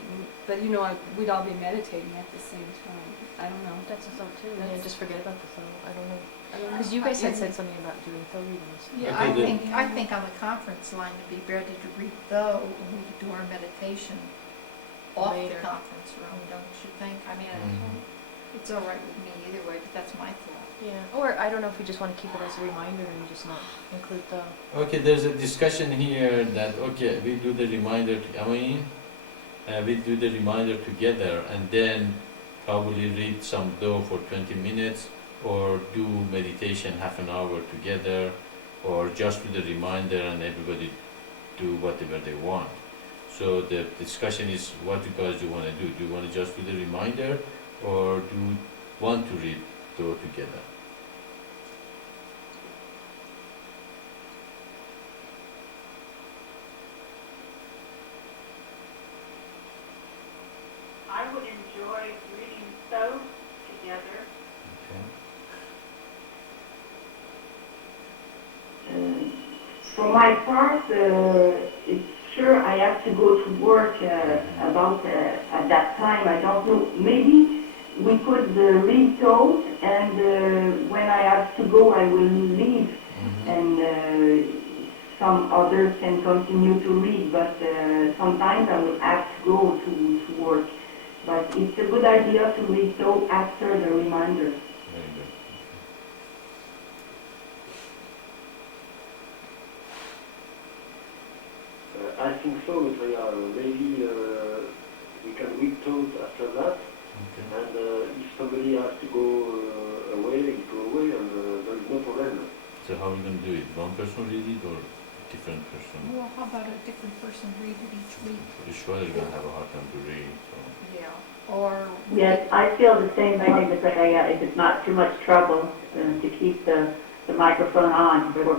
but you know, we'd all be meditating at the same time. I don't know. That's a thought too. Yeah, just forget about the Tho. I don't know. I don't know. Because you guys had said something about doing Tho readings. Yeah, Okay, I think on the conference line it'd be better to read though, and we could do our meditation off the Later. conference room, don't you think? I mean, it's all right with me either way, but that's my thought. Yeah. Or I don't know if we just want to keep it as a reminder and just not include Tho. Okay, there's a discussion here that okay, we do the reminder. We do the reminder together, and then probably read some Tho for 20 minutes, or do meditation half an hour together, or just do the reminder and everybody do whatever they want. So the discussion is what you guys do want to do. Do you want to just do the reminder, or do you want to read Tho together? I would enjoy reading Tho together. Okay. For my part, it's sure I have to go to work about at that time. I don't know. Maybe we could read Tho, and when I have to go, I will leave, and some others can continue to read. But sometimes I will have to go to work. But it's a good idea to read Tho after the reminder. Very good. I think so, Maitreya. Maybe we can read those after that, Okay. and if somebody has to go away, go away, and there is no problem. So how are we going to do it? One person read it or different person? Well, how about a different person read it each week? Ishwara is going to have a hard time to read. So. Yeah. Or. Yes, I feel the same way, but if it's not too much trouble to keep the microphone on for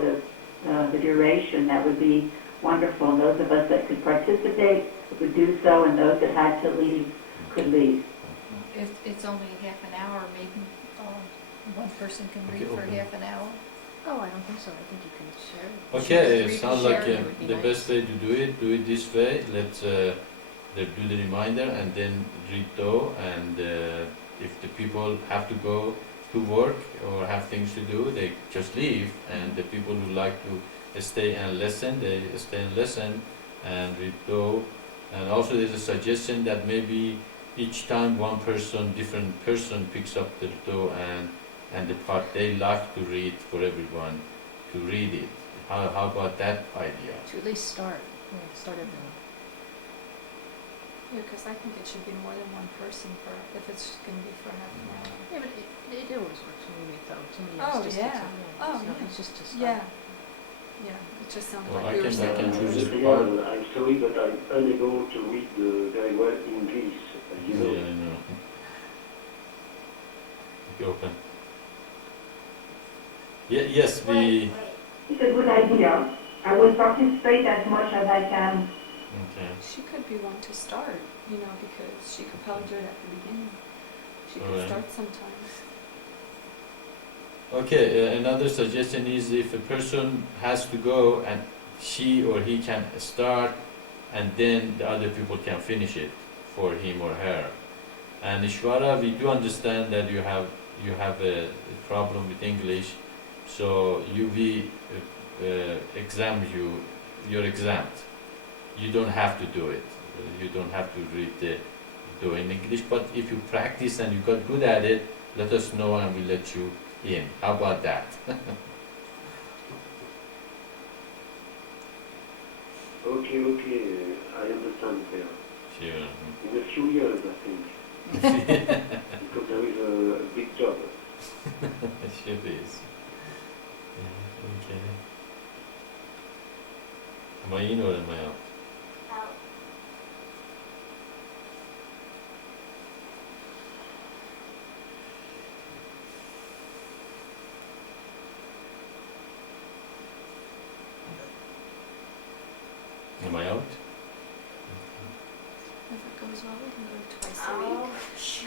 the duration, that would be wonderful. And those of us that could participate would do so, and those that had to leave could leave. If it's only half an hour, maybe one person can read for Okay. half an hour. Oh, I don't think so. I think you can share it. Okay, Read it and sounds share like it would be the nice. best way to do it this way. Let's do the reminder and then read Tho, and if the people have to go to work or have things to do, they just leave, and the people who like to stay and listen, they stay and listen and read Tho. And also there's a suggestion that maybe each time one person, different person picks up the Tho and the part they like to read for everyone to read it. How about that idea? To at least start. Yeah, start everyone. Yeah, because I think it should be more than one person for, if it's going to be for half an hour. Yeah, but it always works when we read Tho. To me, Oh, it's just yeah. Oh, it's, not, yeah. it's just to start. Yeah. Yeah, it just sounded Well, like I we were can saying. choose it. Maitreya, I'm sorry, but I'm unable to read very well English, as you know. Yeah, I know. Okay, open. Yes, we. It's a good idea. I will participate as much as I can. Okay. She could be one to start, you know, because she could probably do it at the beginning. She could Alright. start sometimes. Okay, another suggestion is if a person has to go and she or he can start, and then the other people can finish it for him or her. And Ishwara, we do understand that you have a problem with English, so we exempt you. You're exempt. You don't have to do it. You don't have to read the Tho in English. But if you practice and you got good at it, let us know and we'll let you in. How about that? Okay, I understand there. Sure. In a few years, I think, because there is a big job. Sure is. Yeah, okay. Am I in or am I out? Out. Am I out? If it goes well, we can go twice a week. Ouch.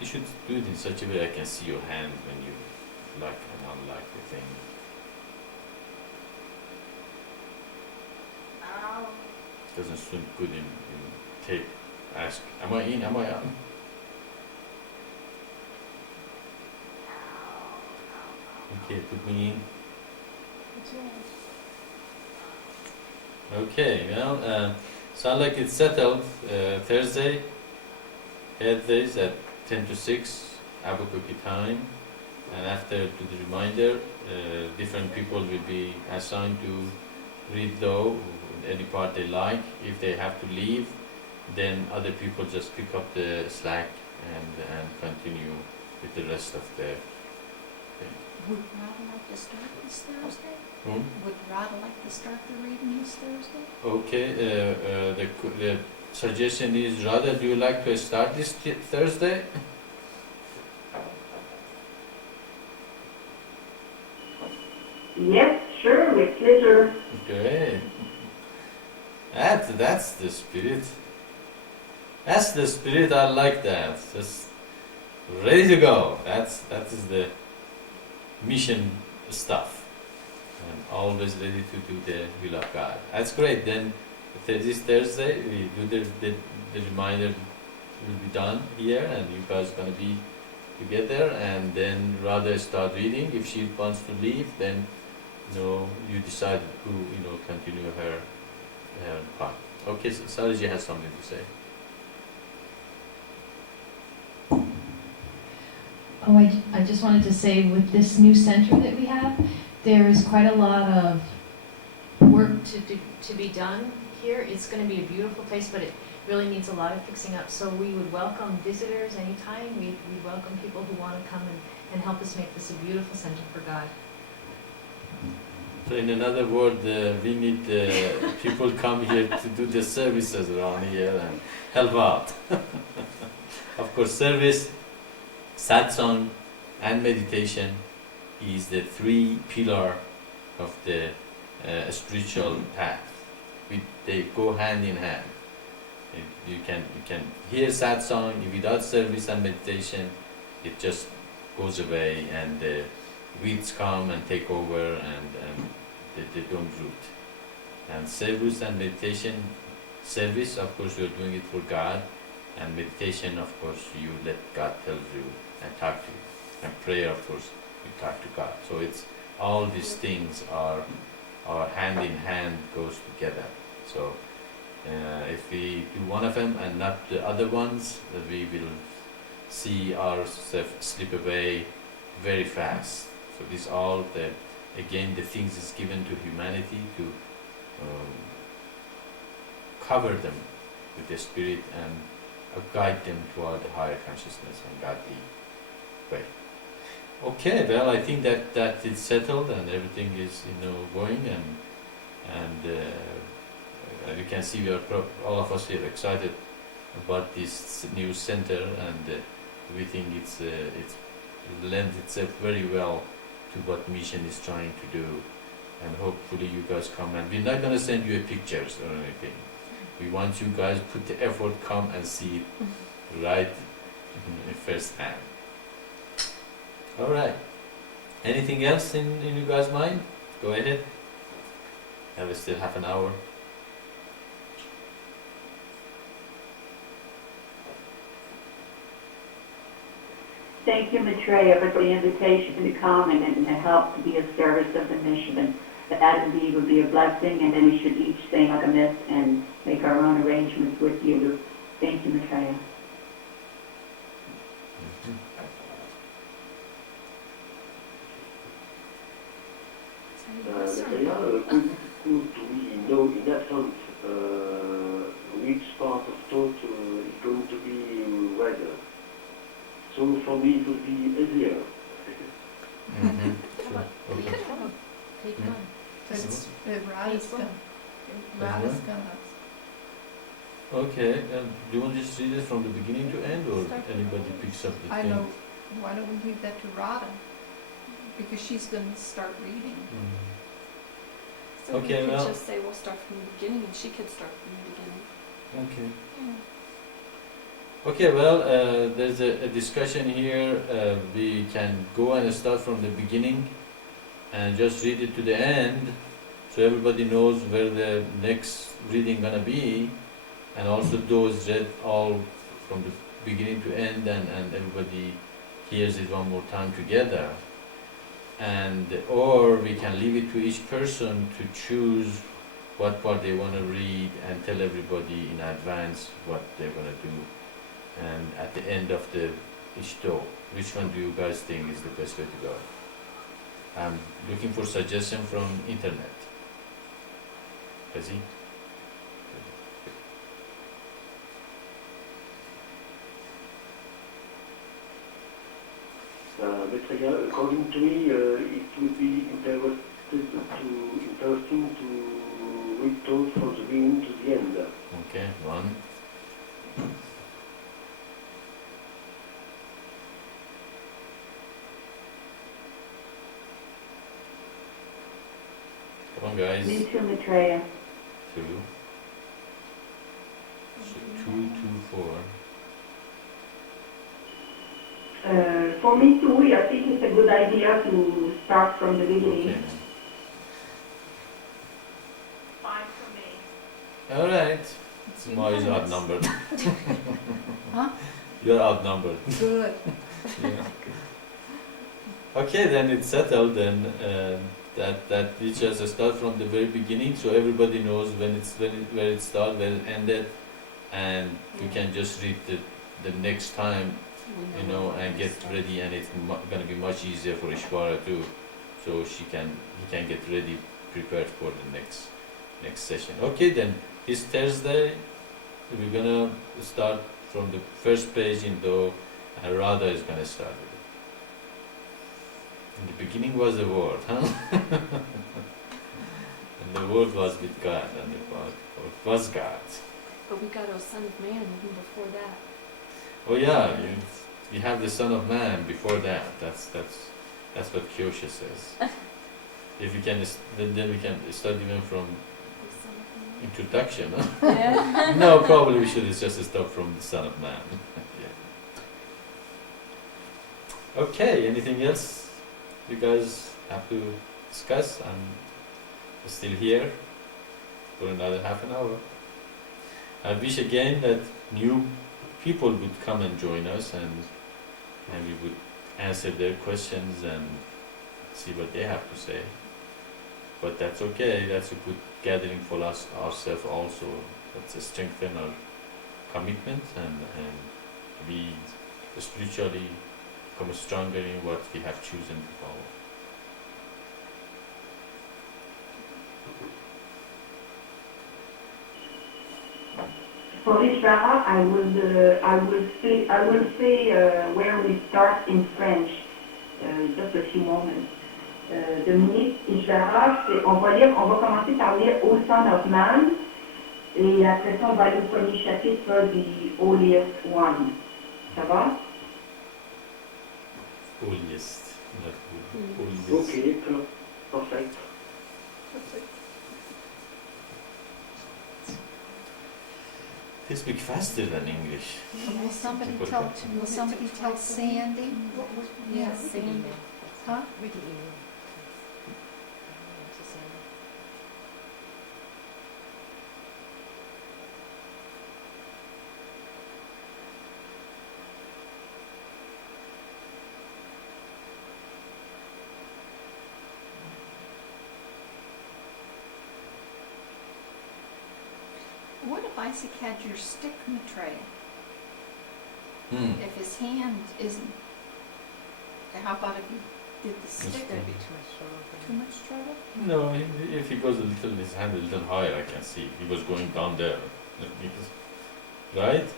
You should do it in such a way I can see your hand when you like and unlike the thing. Ow. Doesn't seem good in tape. Ask, am I in? Am I out? Okay, put me in. That's right. Okay, well, sound like it's settled. Thursday, Thursdays at 10 to 6, Albuquerque time. And after to the reminder, different people will be assigned to read though, any part they like. If they have to leave, then other people just pick up the slack and continue with the rest of the thing. Would Rada like to start this Thursday? Hmm? Would Rada like to start the reading this Thursday? Okay, the suggestion is, Radha, do you like to start this Thursday? Yes, sure, with pleasure. Great. That's the spirit. That's the spirit. I like that. Just ready to go. That is the mission stuff. And always ready to do the will of God. That's great. Then this Thursday we do the reminder will be done here, and you guys gonna be together. And then Radha start reading. If she wants to leave, then you decide who continue her part. Okay, so Sariji has something to say. Oh, I just wanted to say, with this new center that we have, there is quite a lot of Work to be done here. It's going to be a beautiful place, but it really needs a lot of fixing up. So we would welcome visitors anytime. We welcome people who want to come and help us make this a beautiful center for God. So in another word, we need people come here to do the services around here and help out. Of course, service, satsang, and meditation is the three pillar of the spiritual path. They go hand in hand. You can hear satsang without service and meditation. It just goes away, and the weeds come and take over, and they don't root. And service and meditation, service, of course, you're doing it for God, and meditation, of course, you let God tell you and talk to you. And prayer, of course, you talk to God. So it's all these things are hand in hand, goes together. So if we do one of them and not the other ones, we will see ourselves slip away very fast. So these all the things is given to humanity to cover them with the spirit and guide them toward the higher consciousness and godly way. Okay, well, I think that it's settled and everything is going, and you can see we are all of us here excited about this new center, and we think it's lends itself very well to what mission is trying to do, and hopefully you guys come. And we're not going to send you pictures or anything. We want you guys put the effort, come and see it right in first hand. All right. Anything else in you guys' mind? Go ahead. Have still half an hour. Thank you, Maitreya, for the invitation to come and help to be a service of the mission. And that indeed would be a blessing, and then we should each sing like a myth and make our own arrangements with you. Thank you, Maitreya. Maitreya, could we know in advance which part of thought is going to be read? So for me it will be easier. Sure. Okay. Take one. It's, Radha's gonna, Radha's gonna, Okay, do you want to just read it from the beginning to end, or anybody picks up the I thing? know, why don't we leave that to Radha? Because she's gonna start reading. Mm. So we Okay, could well- just say we'll start from the beginning and she could start from the beginning. Okay. Yeah. Okay, well, there's a discussion here. We can go and start from the beginning and just read it to the end, so everybody knows where the next reading gonna be, and also those read all from the beginning to end, and everybody hears it one more time together. And or we can leave it to each person to choose what part they want to read and tell everybody in advance what they're gonna do. And at the end of the each talk, which one do you guys think is the best way to go? I'm looking for suggestion from internet. Kazi? Maitreya, according to me, it would be interesting to read thought from the beginning to the end. Okay, one. Come on, guys. Me too, Maitreya. Two. So 2, 2, 4. For me too, I think it's a good idea to start from the beginning. Okay. Fine for me. All right. It's Mo is unanimous. outnumbered. Huh? You're outnumbered. Good. Yeah. Okay, then it's settled. Then that we just start from the very beginning, so everybody knows where it started, where it ended, and you can just read the next time, you know, and get ready, and it's gonna be much easier for Ishvara too, so he can get ready, prepared for the next session. Okay, then this Thursday we're gonna start from the first page in Do, and Radha is gonna start with it. In the beginning was the Word, huh? And the Word was with God, and the Word was God. But we got our Son of Man even before that. Oh yeah, we have the Son of Man before that. That's what Kyosha says. If we can, then we can start even from The Son of introduction. Huh? Man. Yeah. No, probably we should just start from the Son of Man. Yeah. Okay, anything else you guys have to discuss? I'm still here for another half an hour. I wish again that new people would come and join us, and we would answer their questions and see what they have to say. But that's okay, that's a good gathering for us ourselves also. That's a strengthen our commitment and be spiritually become stronger in what we have chosen to follow. For Ishvara, I will say where we start in French, just a few moments. Dominique, Ishvara, on va commencer par lire Au Son of Man, et après ça, on va aller au premier chapitre du Holiest One. Ça va? Holiest, not good. Holiest. Okay, perfect. They speak faster than English. Will somebody tell Sandy? Yes, Sandy. Huh? We can email. To Sandy. What if Isaac had your stick, Maitreya? Hmm. If his hand isn't, how about if you did the stick? That'd be too much trouble for Too him. much trouble? No, if he goes his hand a little higher, I can see. He was going down there. Right?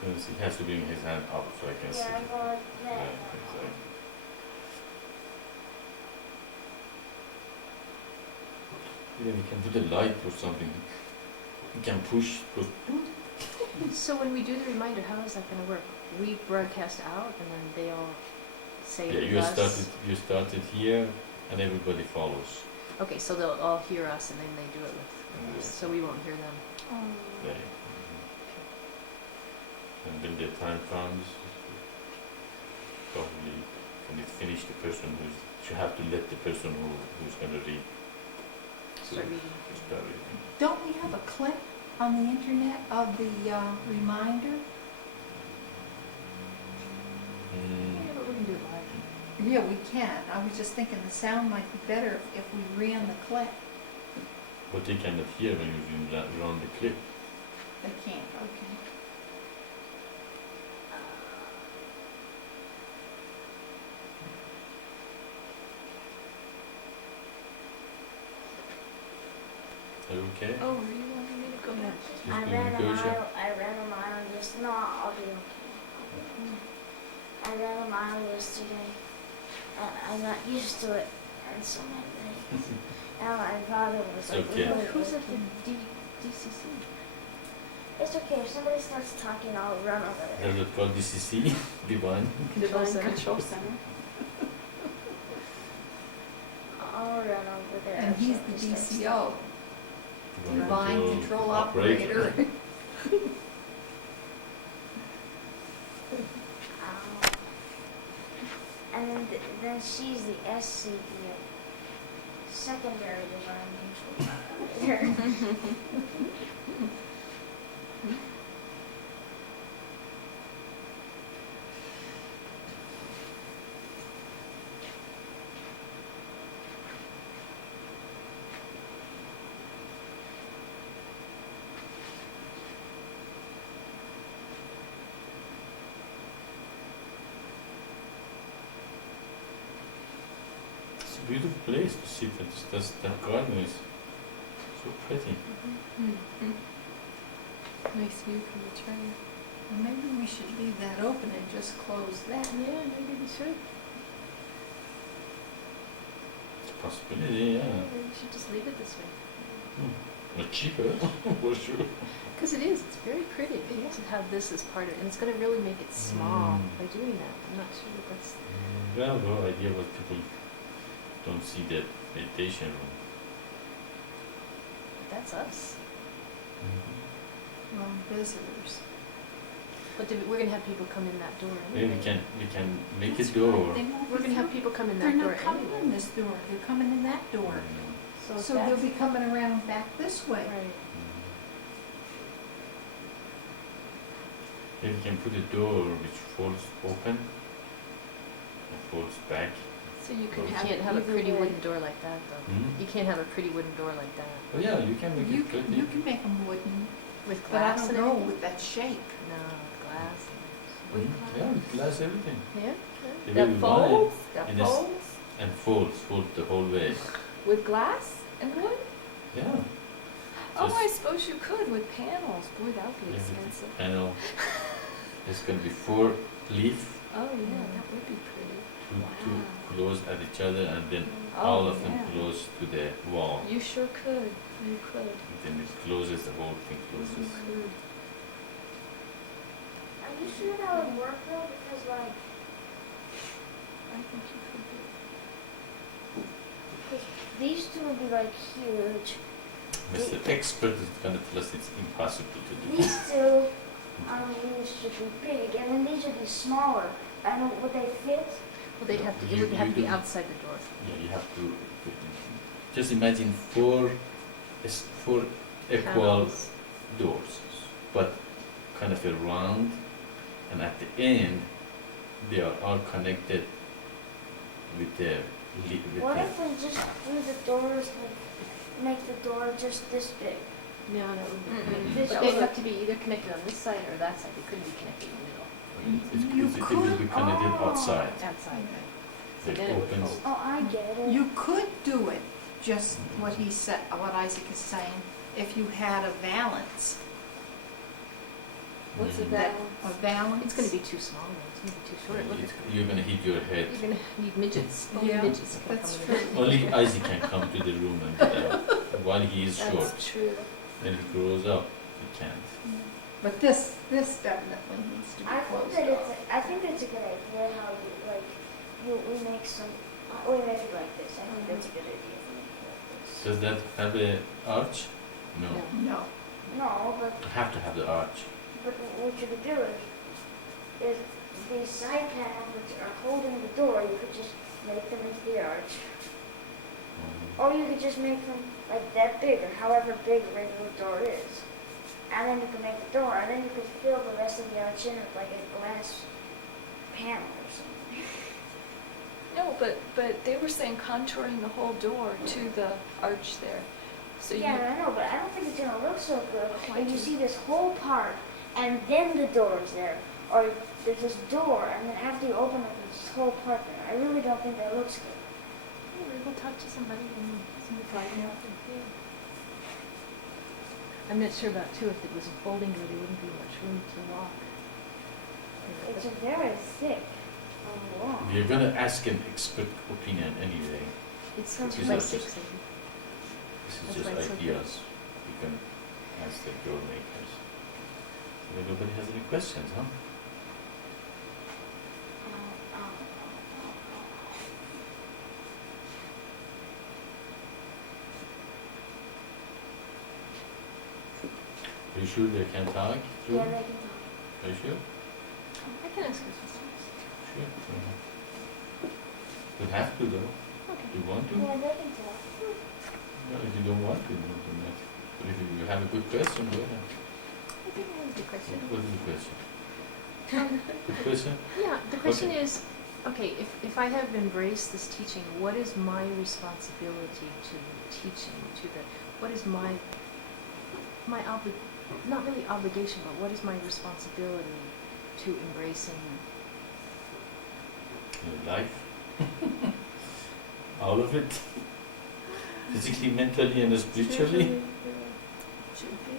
Because he has to bring his hand up so I can see. Yeah, I go like Yeah, that. exactly. Yeah, we can put a light or something. We can push. So when we do the reminder, how is that going to work? We broadcast out, and then they all say Yeah, with you us. started here, and everybody follows. Okay, so they'll all hear us, and then they do it with us, Yes. so we won't hear them. Right. And when the time comes, probably when it finish, the person you have to let the person who's going to read Start reading. start reading. Don't we have a clip on the internet of the reminder? Yeah, but we can do it live. Yeah, we can. I was just thinking the sound might be better if we ran the clip. But they cannot hear when you run the clip. They can't, okay. Are you okay? Oh, were you wanting me to go ahead? Just doing good, yeah? I ran a mile just no, I'll be okay. I ran a mile yesterday and I'm not used to it and so my legs. And my father was like, Okay. really Who's at the working. DCC? It's okay, if somebody starts talking, I'll run over there. Is it called DCC? Divine? Control Center. Control center. I'll run over there. And if he's somebody the starts DCO, Divine Control Operator. Ow. And then, then she's the SCEO, Secondary Divine Control Operator. It's a beautiful place to sit. That garden is so pretty. Nice view from the train. Well, maybe we should leave that open and just close that. Yeah, maybe we should. It's a possibility, yeah. Maybe we should just leave it this way. Not cheaper, for sure. Because it is, it's very pretty to have this as part of it, and it's going to really make it small by doing that. I'm not sure that that's... Well, the whole idea was people don't see that meditation room. That's us. Well, visitors. But we're going to have people come in that door Maybe anyway. we can make That's a door. right, they won't We're be going to have through. people come in They're that door not coming anyway. in this door, they're coming in that door. So So they'll be coming around back this way. Right. Maybe we can put a door which folds open and folds back. So you You can have can't have a either pretty way. wooden door like that, though. Hmm? You can't have a pretty wooden door like that. Oh yeah, you can make You it can, pretty. you can make them wooden, With but I glass don't and know everything? with that shape. No, glass. Yeah, with glass, everything. Yeah? The way That we want it. folds? That in this- folds? And fold the whole way. With glass and wood? Yeah. Oh, Just- I suppose you could with panels. Boy, that would be Yeah, with expensive. the panel. There's going to be 4 leaf, Oh, yeah, that would be pretty. two close at each other, and then Oh, all of them yeah. close to the wall. You sure could. You could. And then it closes, the whole thing closes. could. Are you sure that would work though? Because like, I think you could do it. cause these two would be like huge. Mr. Expert is going to tell us it's impossible to do. These two, these should be big, and then these would be smaller. And would they fit? Well, they'd have to, it You- would have you to be do- outside the door. Yeah, you have to just imagine 4 equal Panels. doors, but kind of a round, and at the end they are all connected with the What if we just do the doors, like, make the door just this big? No, that would be Mm-mm. But That they'd would- have to be either connected on this side or that side. They couldn't be connected in the middle. it will be connected outside. Outside, right. So It then it would opens. fold. Oh, I get it. You could do it, just what he said, what Isaac is saying, if you had a valance. What's a Mm. balance? A valance? It's going to be too small, though. It's going to be too short. Look at You're going to hit your head. You're going to need midgets. Only Yeah, midgets can that's come in. true. Only Isaac can come to the room and get out. while he is short. That's true. When he grows up, he can't. But this definitely needs to be I think closed that off. I think it's a good idea how you like we make some we make it like this. I think that's a good idea for me. Like Does that have an arch? No. No. this. No, but You have to have the arch. what you could do is these side panels which are holding the door, you could just make them into the arch. Or you could just make them like that big, or however big a regular door is. And then you can make the door, and then you could fill the rest of the arch in with like a glass panel or something. No, but they were saying contouring the whole door to the arch there. So Yeah, I know, but I don't think it's gonna look so good when you see this whole part, and then the door is there. Or there's this door, and then after you open it, there's this whole part there. I really don't think that looks good. We'll talk to somebody and find out. I'm not sure about too, if it was a folding door, there wouldn't be much room to walk. It's a very thick wall. We're gonna ask an expert opinion anyway. It's These 2 by are 6. just- This is That's just why it's so big. ideas. We can ask the door makers. So everybody has any questions, huh? Are you sure they can talk? Yeah, they can talk. Are you sure? I can ask you some Sure. You have to though. Okay. Do you want to? Yeah, they can talk. No, if you don't want to, no, then that's. But if you have a good question, go ahead. I think that was a good question. What is the question? Good question? Yeah, the question is, okay, if I have embraced this teaching, what is my responsibility to the teaching, what is my not really obligation, but what is my responsibility to embracing? Your life? All of it? Physically, mentally, and spiritually? Should be.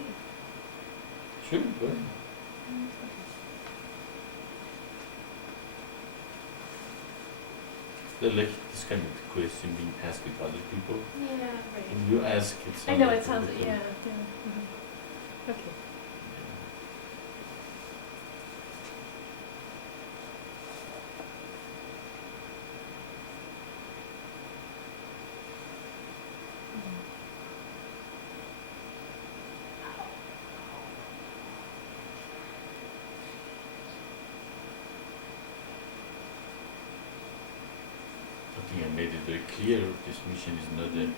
Sure, go ahead. Like this kind of question being asked with other people. Yeah, When you ask, it sounds I know, like it sounds, a little- yeah. Okay. I think I made it very clear, this mission is not a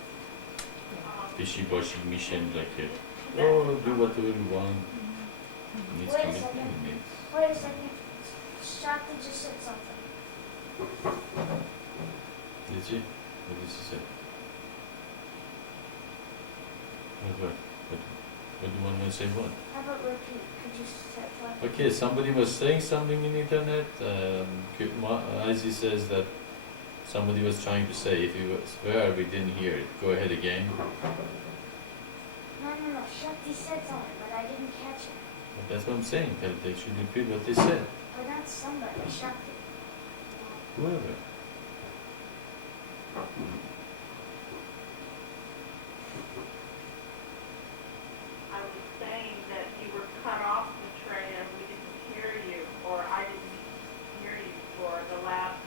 wishy-washy mission like a, oh, do whatever you want. It needs Wait a commitment, second. it needs. Wait a second. Shakti just said something. Did she? What did she say? What do you want me to say what? How about repeat? Could you say what? Okay, somebody was saying something in internet. Izzy says that somebody was trying to say, if you swear we didn't hear it, go ahead again. No. Shakti said something, but I didn't catch it. But that's what I'm saying, that they should repeat what they said. But not somebody. Shakti. Whoever. I was saying that you were cut off, Maitreya, we didn't hear you, or I didn't hear you for the last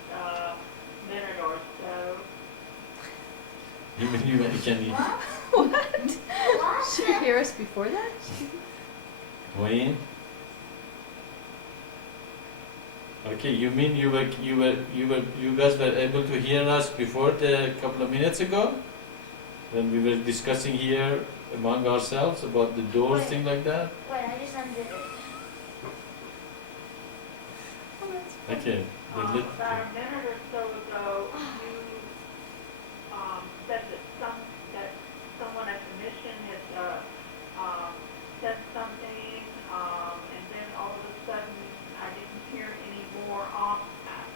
minute or so. You mean you can What? Should you hear us before that? Wayne? Okay, you mean you guys were able to hear us before a couple of minutes ago? When we were discussing here among ourselves about the doors, Wait. thing like that? Wait, I just undid it. Okay. then let- About a minute or so ago, you said that someone at the mission had said something, and then all of a sudden I didn't hear any more off that.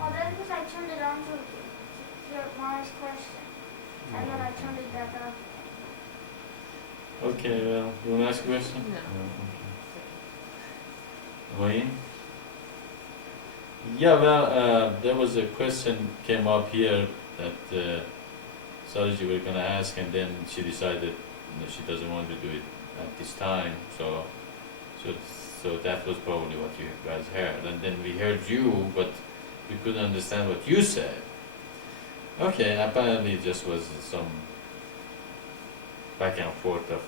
Oh, that's because I turned it on to your mom's question. And then I turned it back off. Okay, well, you want to ask a question? No. Okay. Wayne? Yeah, well, there was a question came up here that Sarji were gonna ask, and then she decided she doesn't want to do it at this time. So that was probably what you guys heard. And then we heard you, but we couldn't understand what you said. Okay, apparently it just was some back and forth of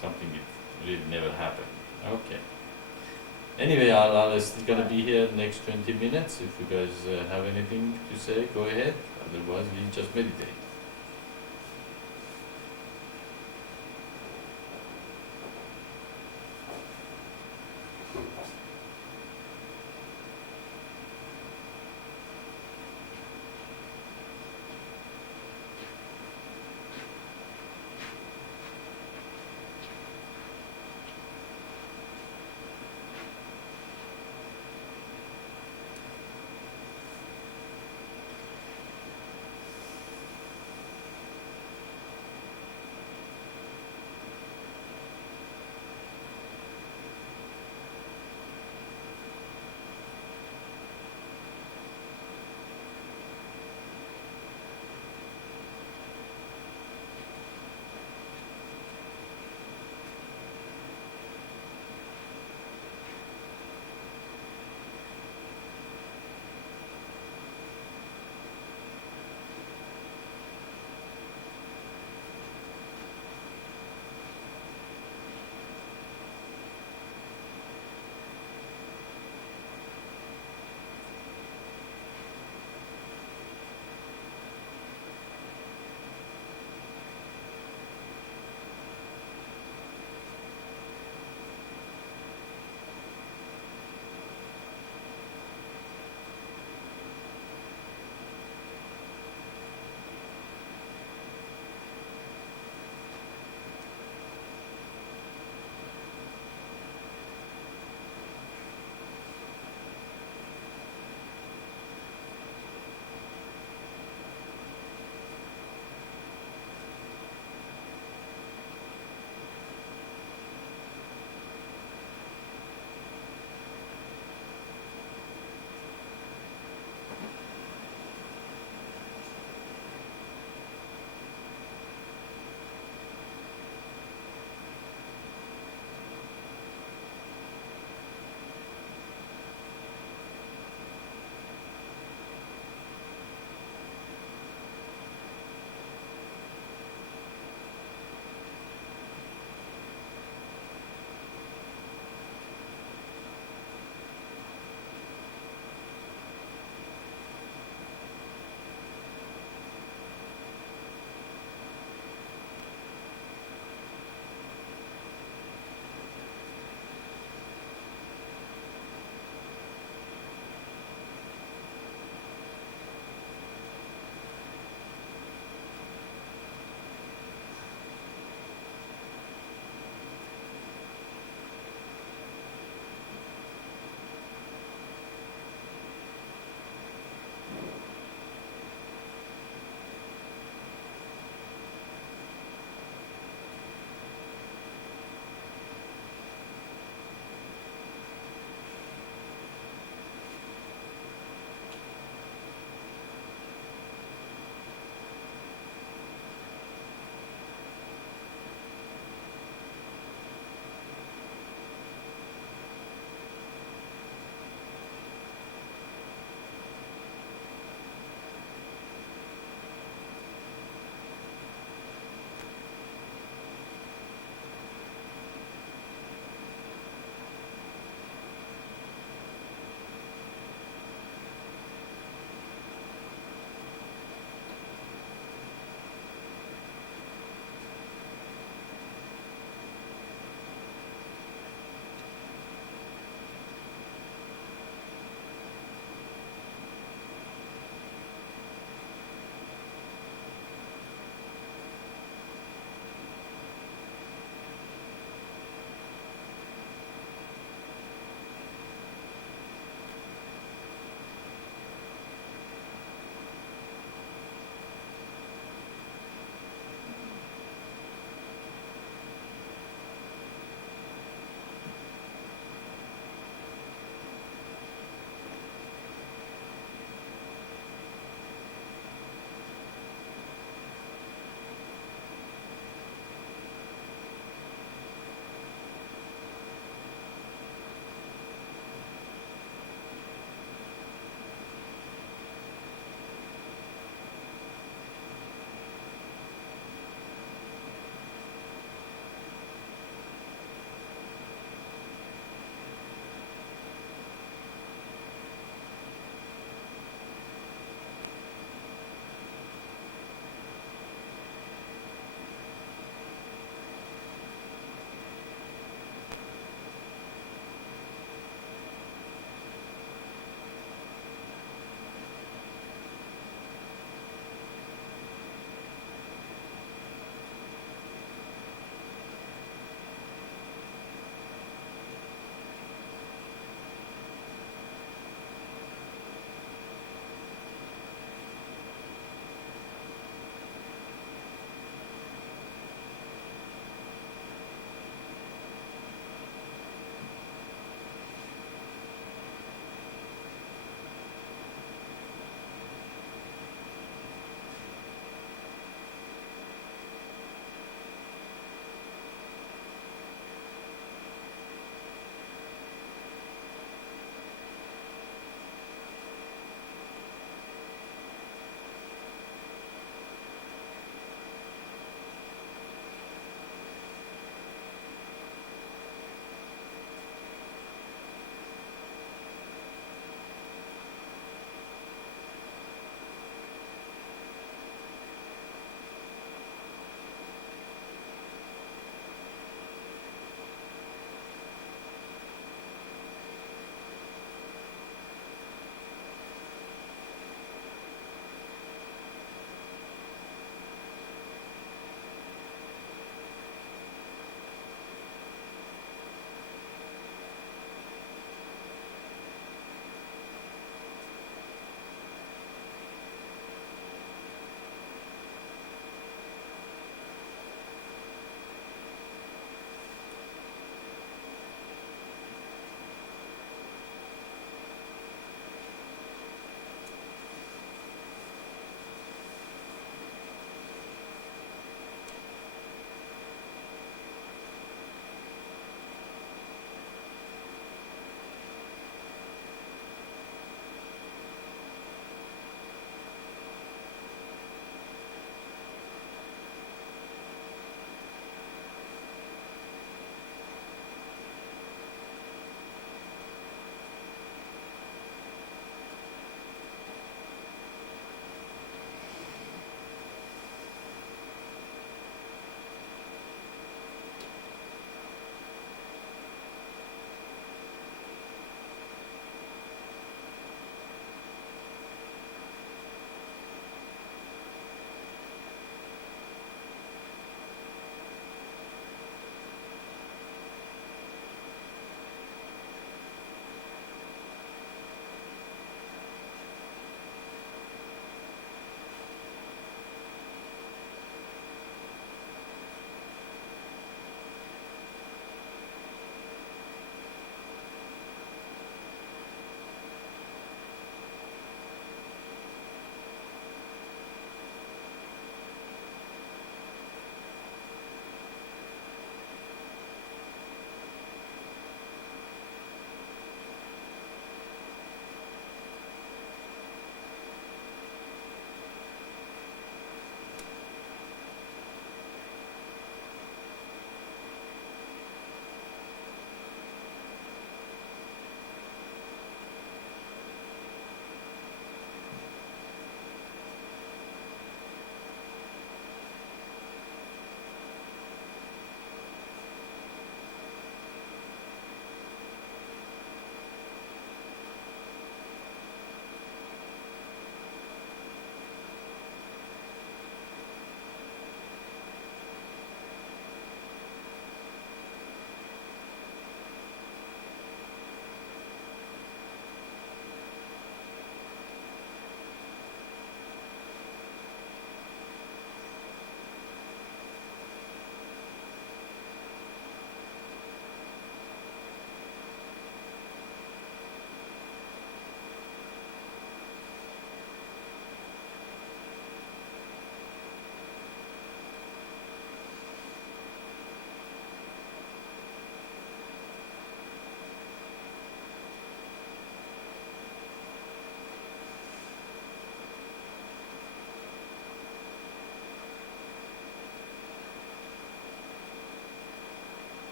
something that really never happened. Okay. Anyway, I'll gonna be here next 20 minutes. If you guys have anything to say, go ahead. Otherwise, we just meditate.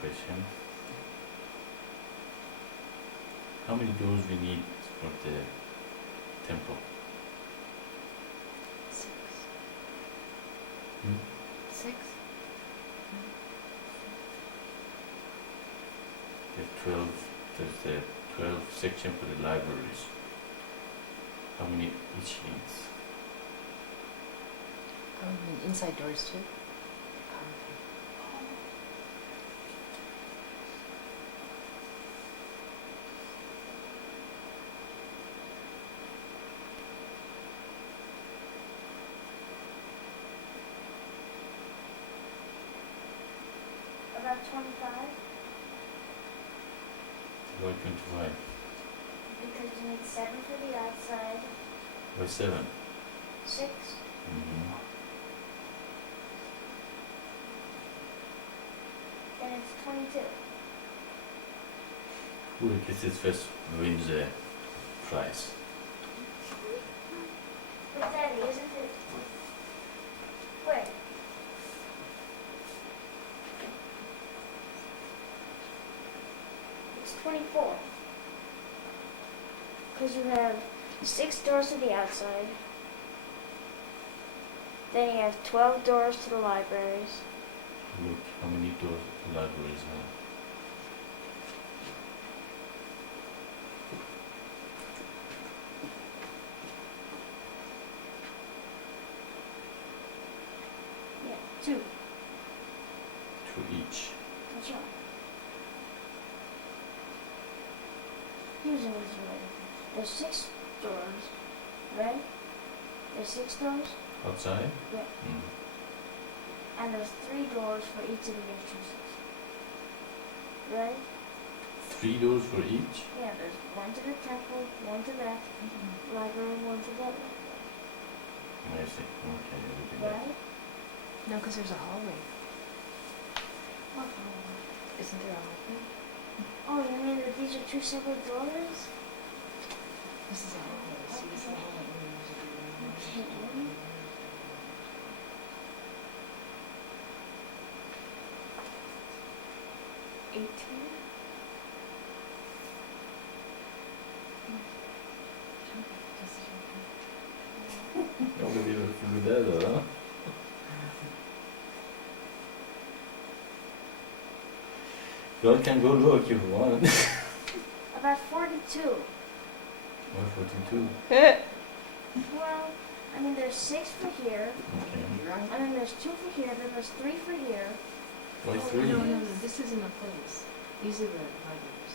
question. How many doors we need for the temple? 6. Hmm? 6? There's 12. There's the 12 section for the libraries. How many each needs? Inside doors too? About 25, Why 25? because you need 7 for the outside, Why 7? 6, Mm-hmm. then it's 22. Who gets it first wins the prize. But Daddy, isn't it? Wait. It's 24. Because you have 6 doors to the outside. Then you have 12 doors to the libraries. Look how many doors the libraries have. Yeah, 2. 2 each. That's right. Here's an easy way to think. There's 6 doors, right? There's 6 doors, Outside? Yeah. Mm. and there's 3 doors for each of the entrances. Right? 3 doors for each? Yeah, there's 1 to the temple, 1 to that library, 1 to that library. I see. Okay, look at that. Right? No, because there's a hallway. Isn't there a hallway? Oh, you mean that these are 2 separate doors? This is a hallway. See, this is a hallway. Okay. 18? Nobody will do that, huh? You all can go look if you want. About 42. Why 42? Well, I mean, there's 6 for here, Okay. and then there's 2 for here, then there's 3 for here. Why Oh, 3? no, no, no, this isn't a place. These are the libraries.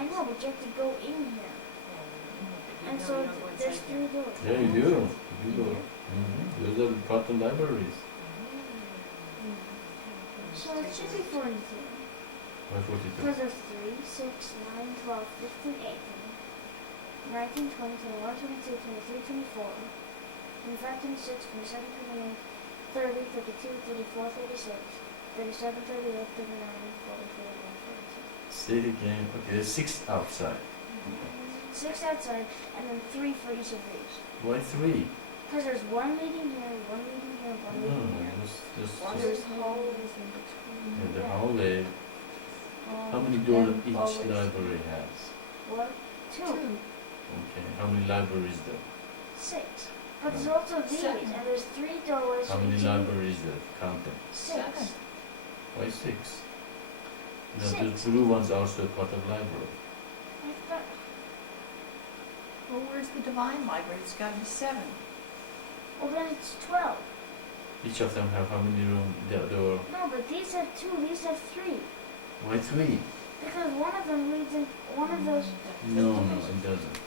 I know, but you have to go in here. And so there's 3 doors. Yeah, you do. You do. Mm-hmm. Those are part of libraries. So it should be 42. Why 42? Because there's 3, 6, 9, 12, 15, 18, 19, 20, 21, 22, 23, 24, 25, 26, 27, 28, 30, 32, 34, 36, 37, 38, 39, 40, 41, 42. Say it again. Okay, there's 6 outside. 6 outside, and then 3 for each of these. Why 3? Because there's 1 leading here, 1 leading here, 1 No, leading here. just There's hallways in between. yeah, the hallway. How many doors each library has? What? 2. Okay. How many libraries though? 6. But there's also these, Seven. and there's 3 doors How for many each of libraries there? Count them. 6. Why 6? No, Six. the blue one's also part of library. I thought, Well, where's the Divine Library? It's gotta be 7. well then it's 12. Each of them have how many room door? No, but these have 2, these have 3. Why 3? Because one of them leads in, one of those, No, it doesn't.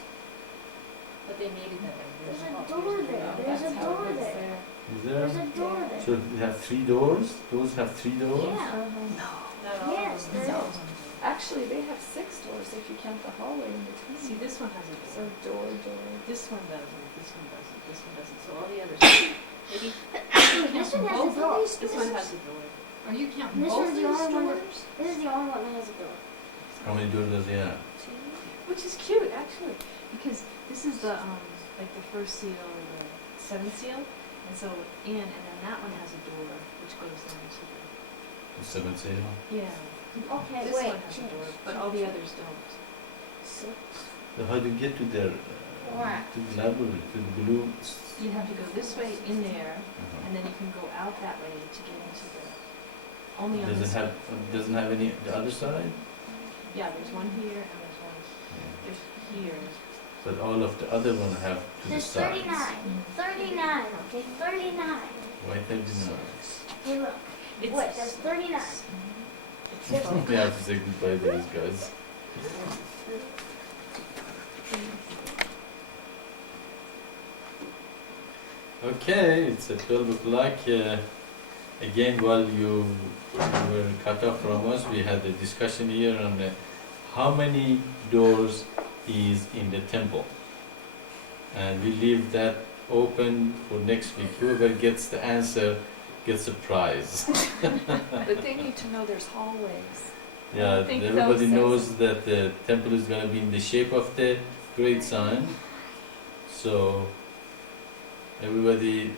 But they made it that way. there's a door there, there's a door there, Is there's there? a door there. So they have 3 doors? Those have 3 doors? Yeah, yes, there is. Actually, they have 6 doors if you count the hallway in between. See, this one has a So door. door. This one doesn't, this one doesn't, this one doesn't. So all the others, maybe This one has a door. this one has a door. Are you counting This both one's these the only one doors? This is the only one that has a door. How many doors does he have? Which is cute, actually, because this is the, like the first seal or the 7th seal. And so in, and then that one has a door, which goes down to the The 7-0. Yeah. Okay, This wait. one has a door, but all the others don't. 6. So how do you get to there? Where? To the library, to the blue? You have to go this way in there, Uh-huh. and then you can go out that way to get into the, only on Does this. it have, doesn't have any, the other side? Yeah, there's one here and there's one, there's here. But all of the other one have to the There's sides. 39. 39, okay? 39. Why 39? Hey, look. It's- Wait, there's 39. We have to say goodbye to these guys. Okay, it's at 12 o'clock. Again, while you were cut off from us, we had a discussion here on how many doors is in the temple. And we leave that open for next week. Whoever gets the answer gets a prize. But they need to know there's hallways. Yeah, I think everybody those knows that the temple is going to be in the shape of the great sign. So everybody,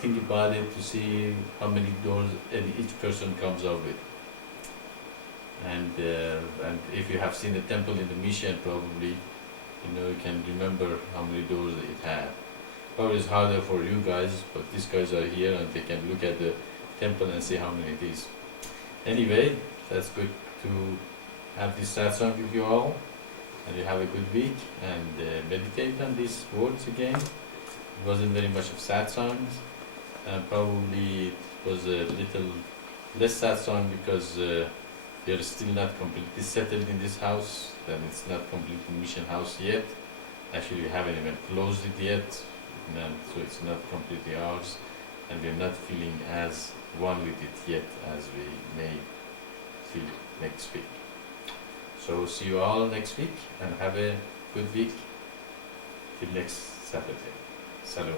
think about it to see how many doors each person comes up with. And if you have seen the temple in the mission, probably, you can remember how many doors it had. Probably it's harder for you guys, but these guys are here and they can look at the temple and see how many it is. Anyway, that's good to have this satsang with you all, and you have a good week, and meditate on these words again. It wasn't very much of satsangs, and probably it was a little less satsang because we are still not completely settled in this house, and it's not completely mission house yet. Actually, we haven't even closed it yet, and so it's not completely ours, and we're not feeling as one with it yet as we may feel next week. So see you all next week, and have a good week till next Saturday. Salam.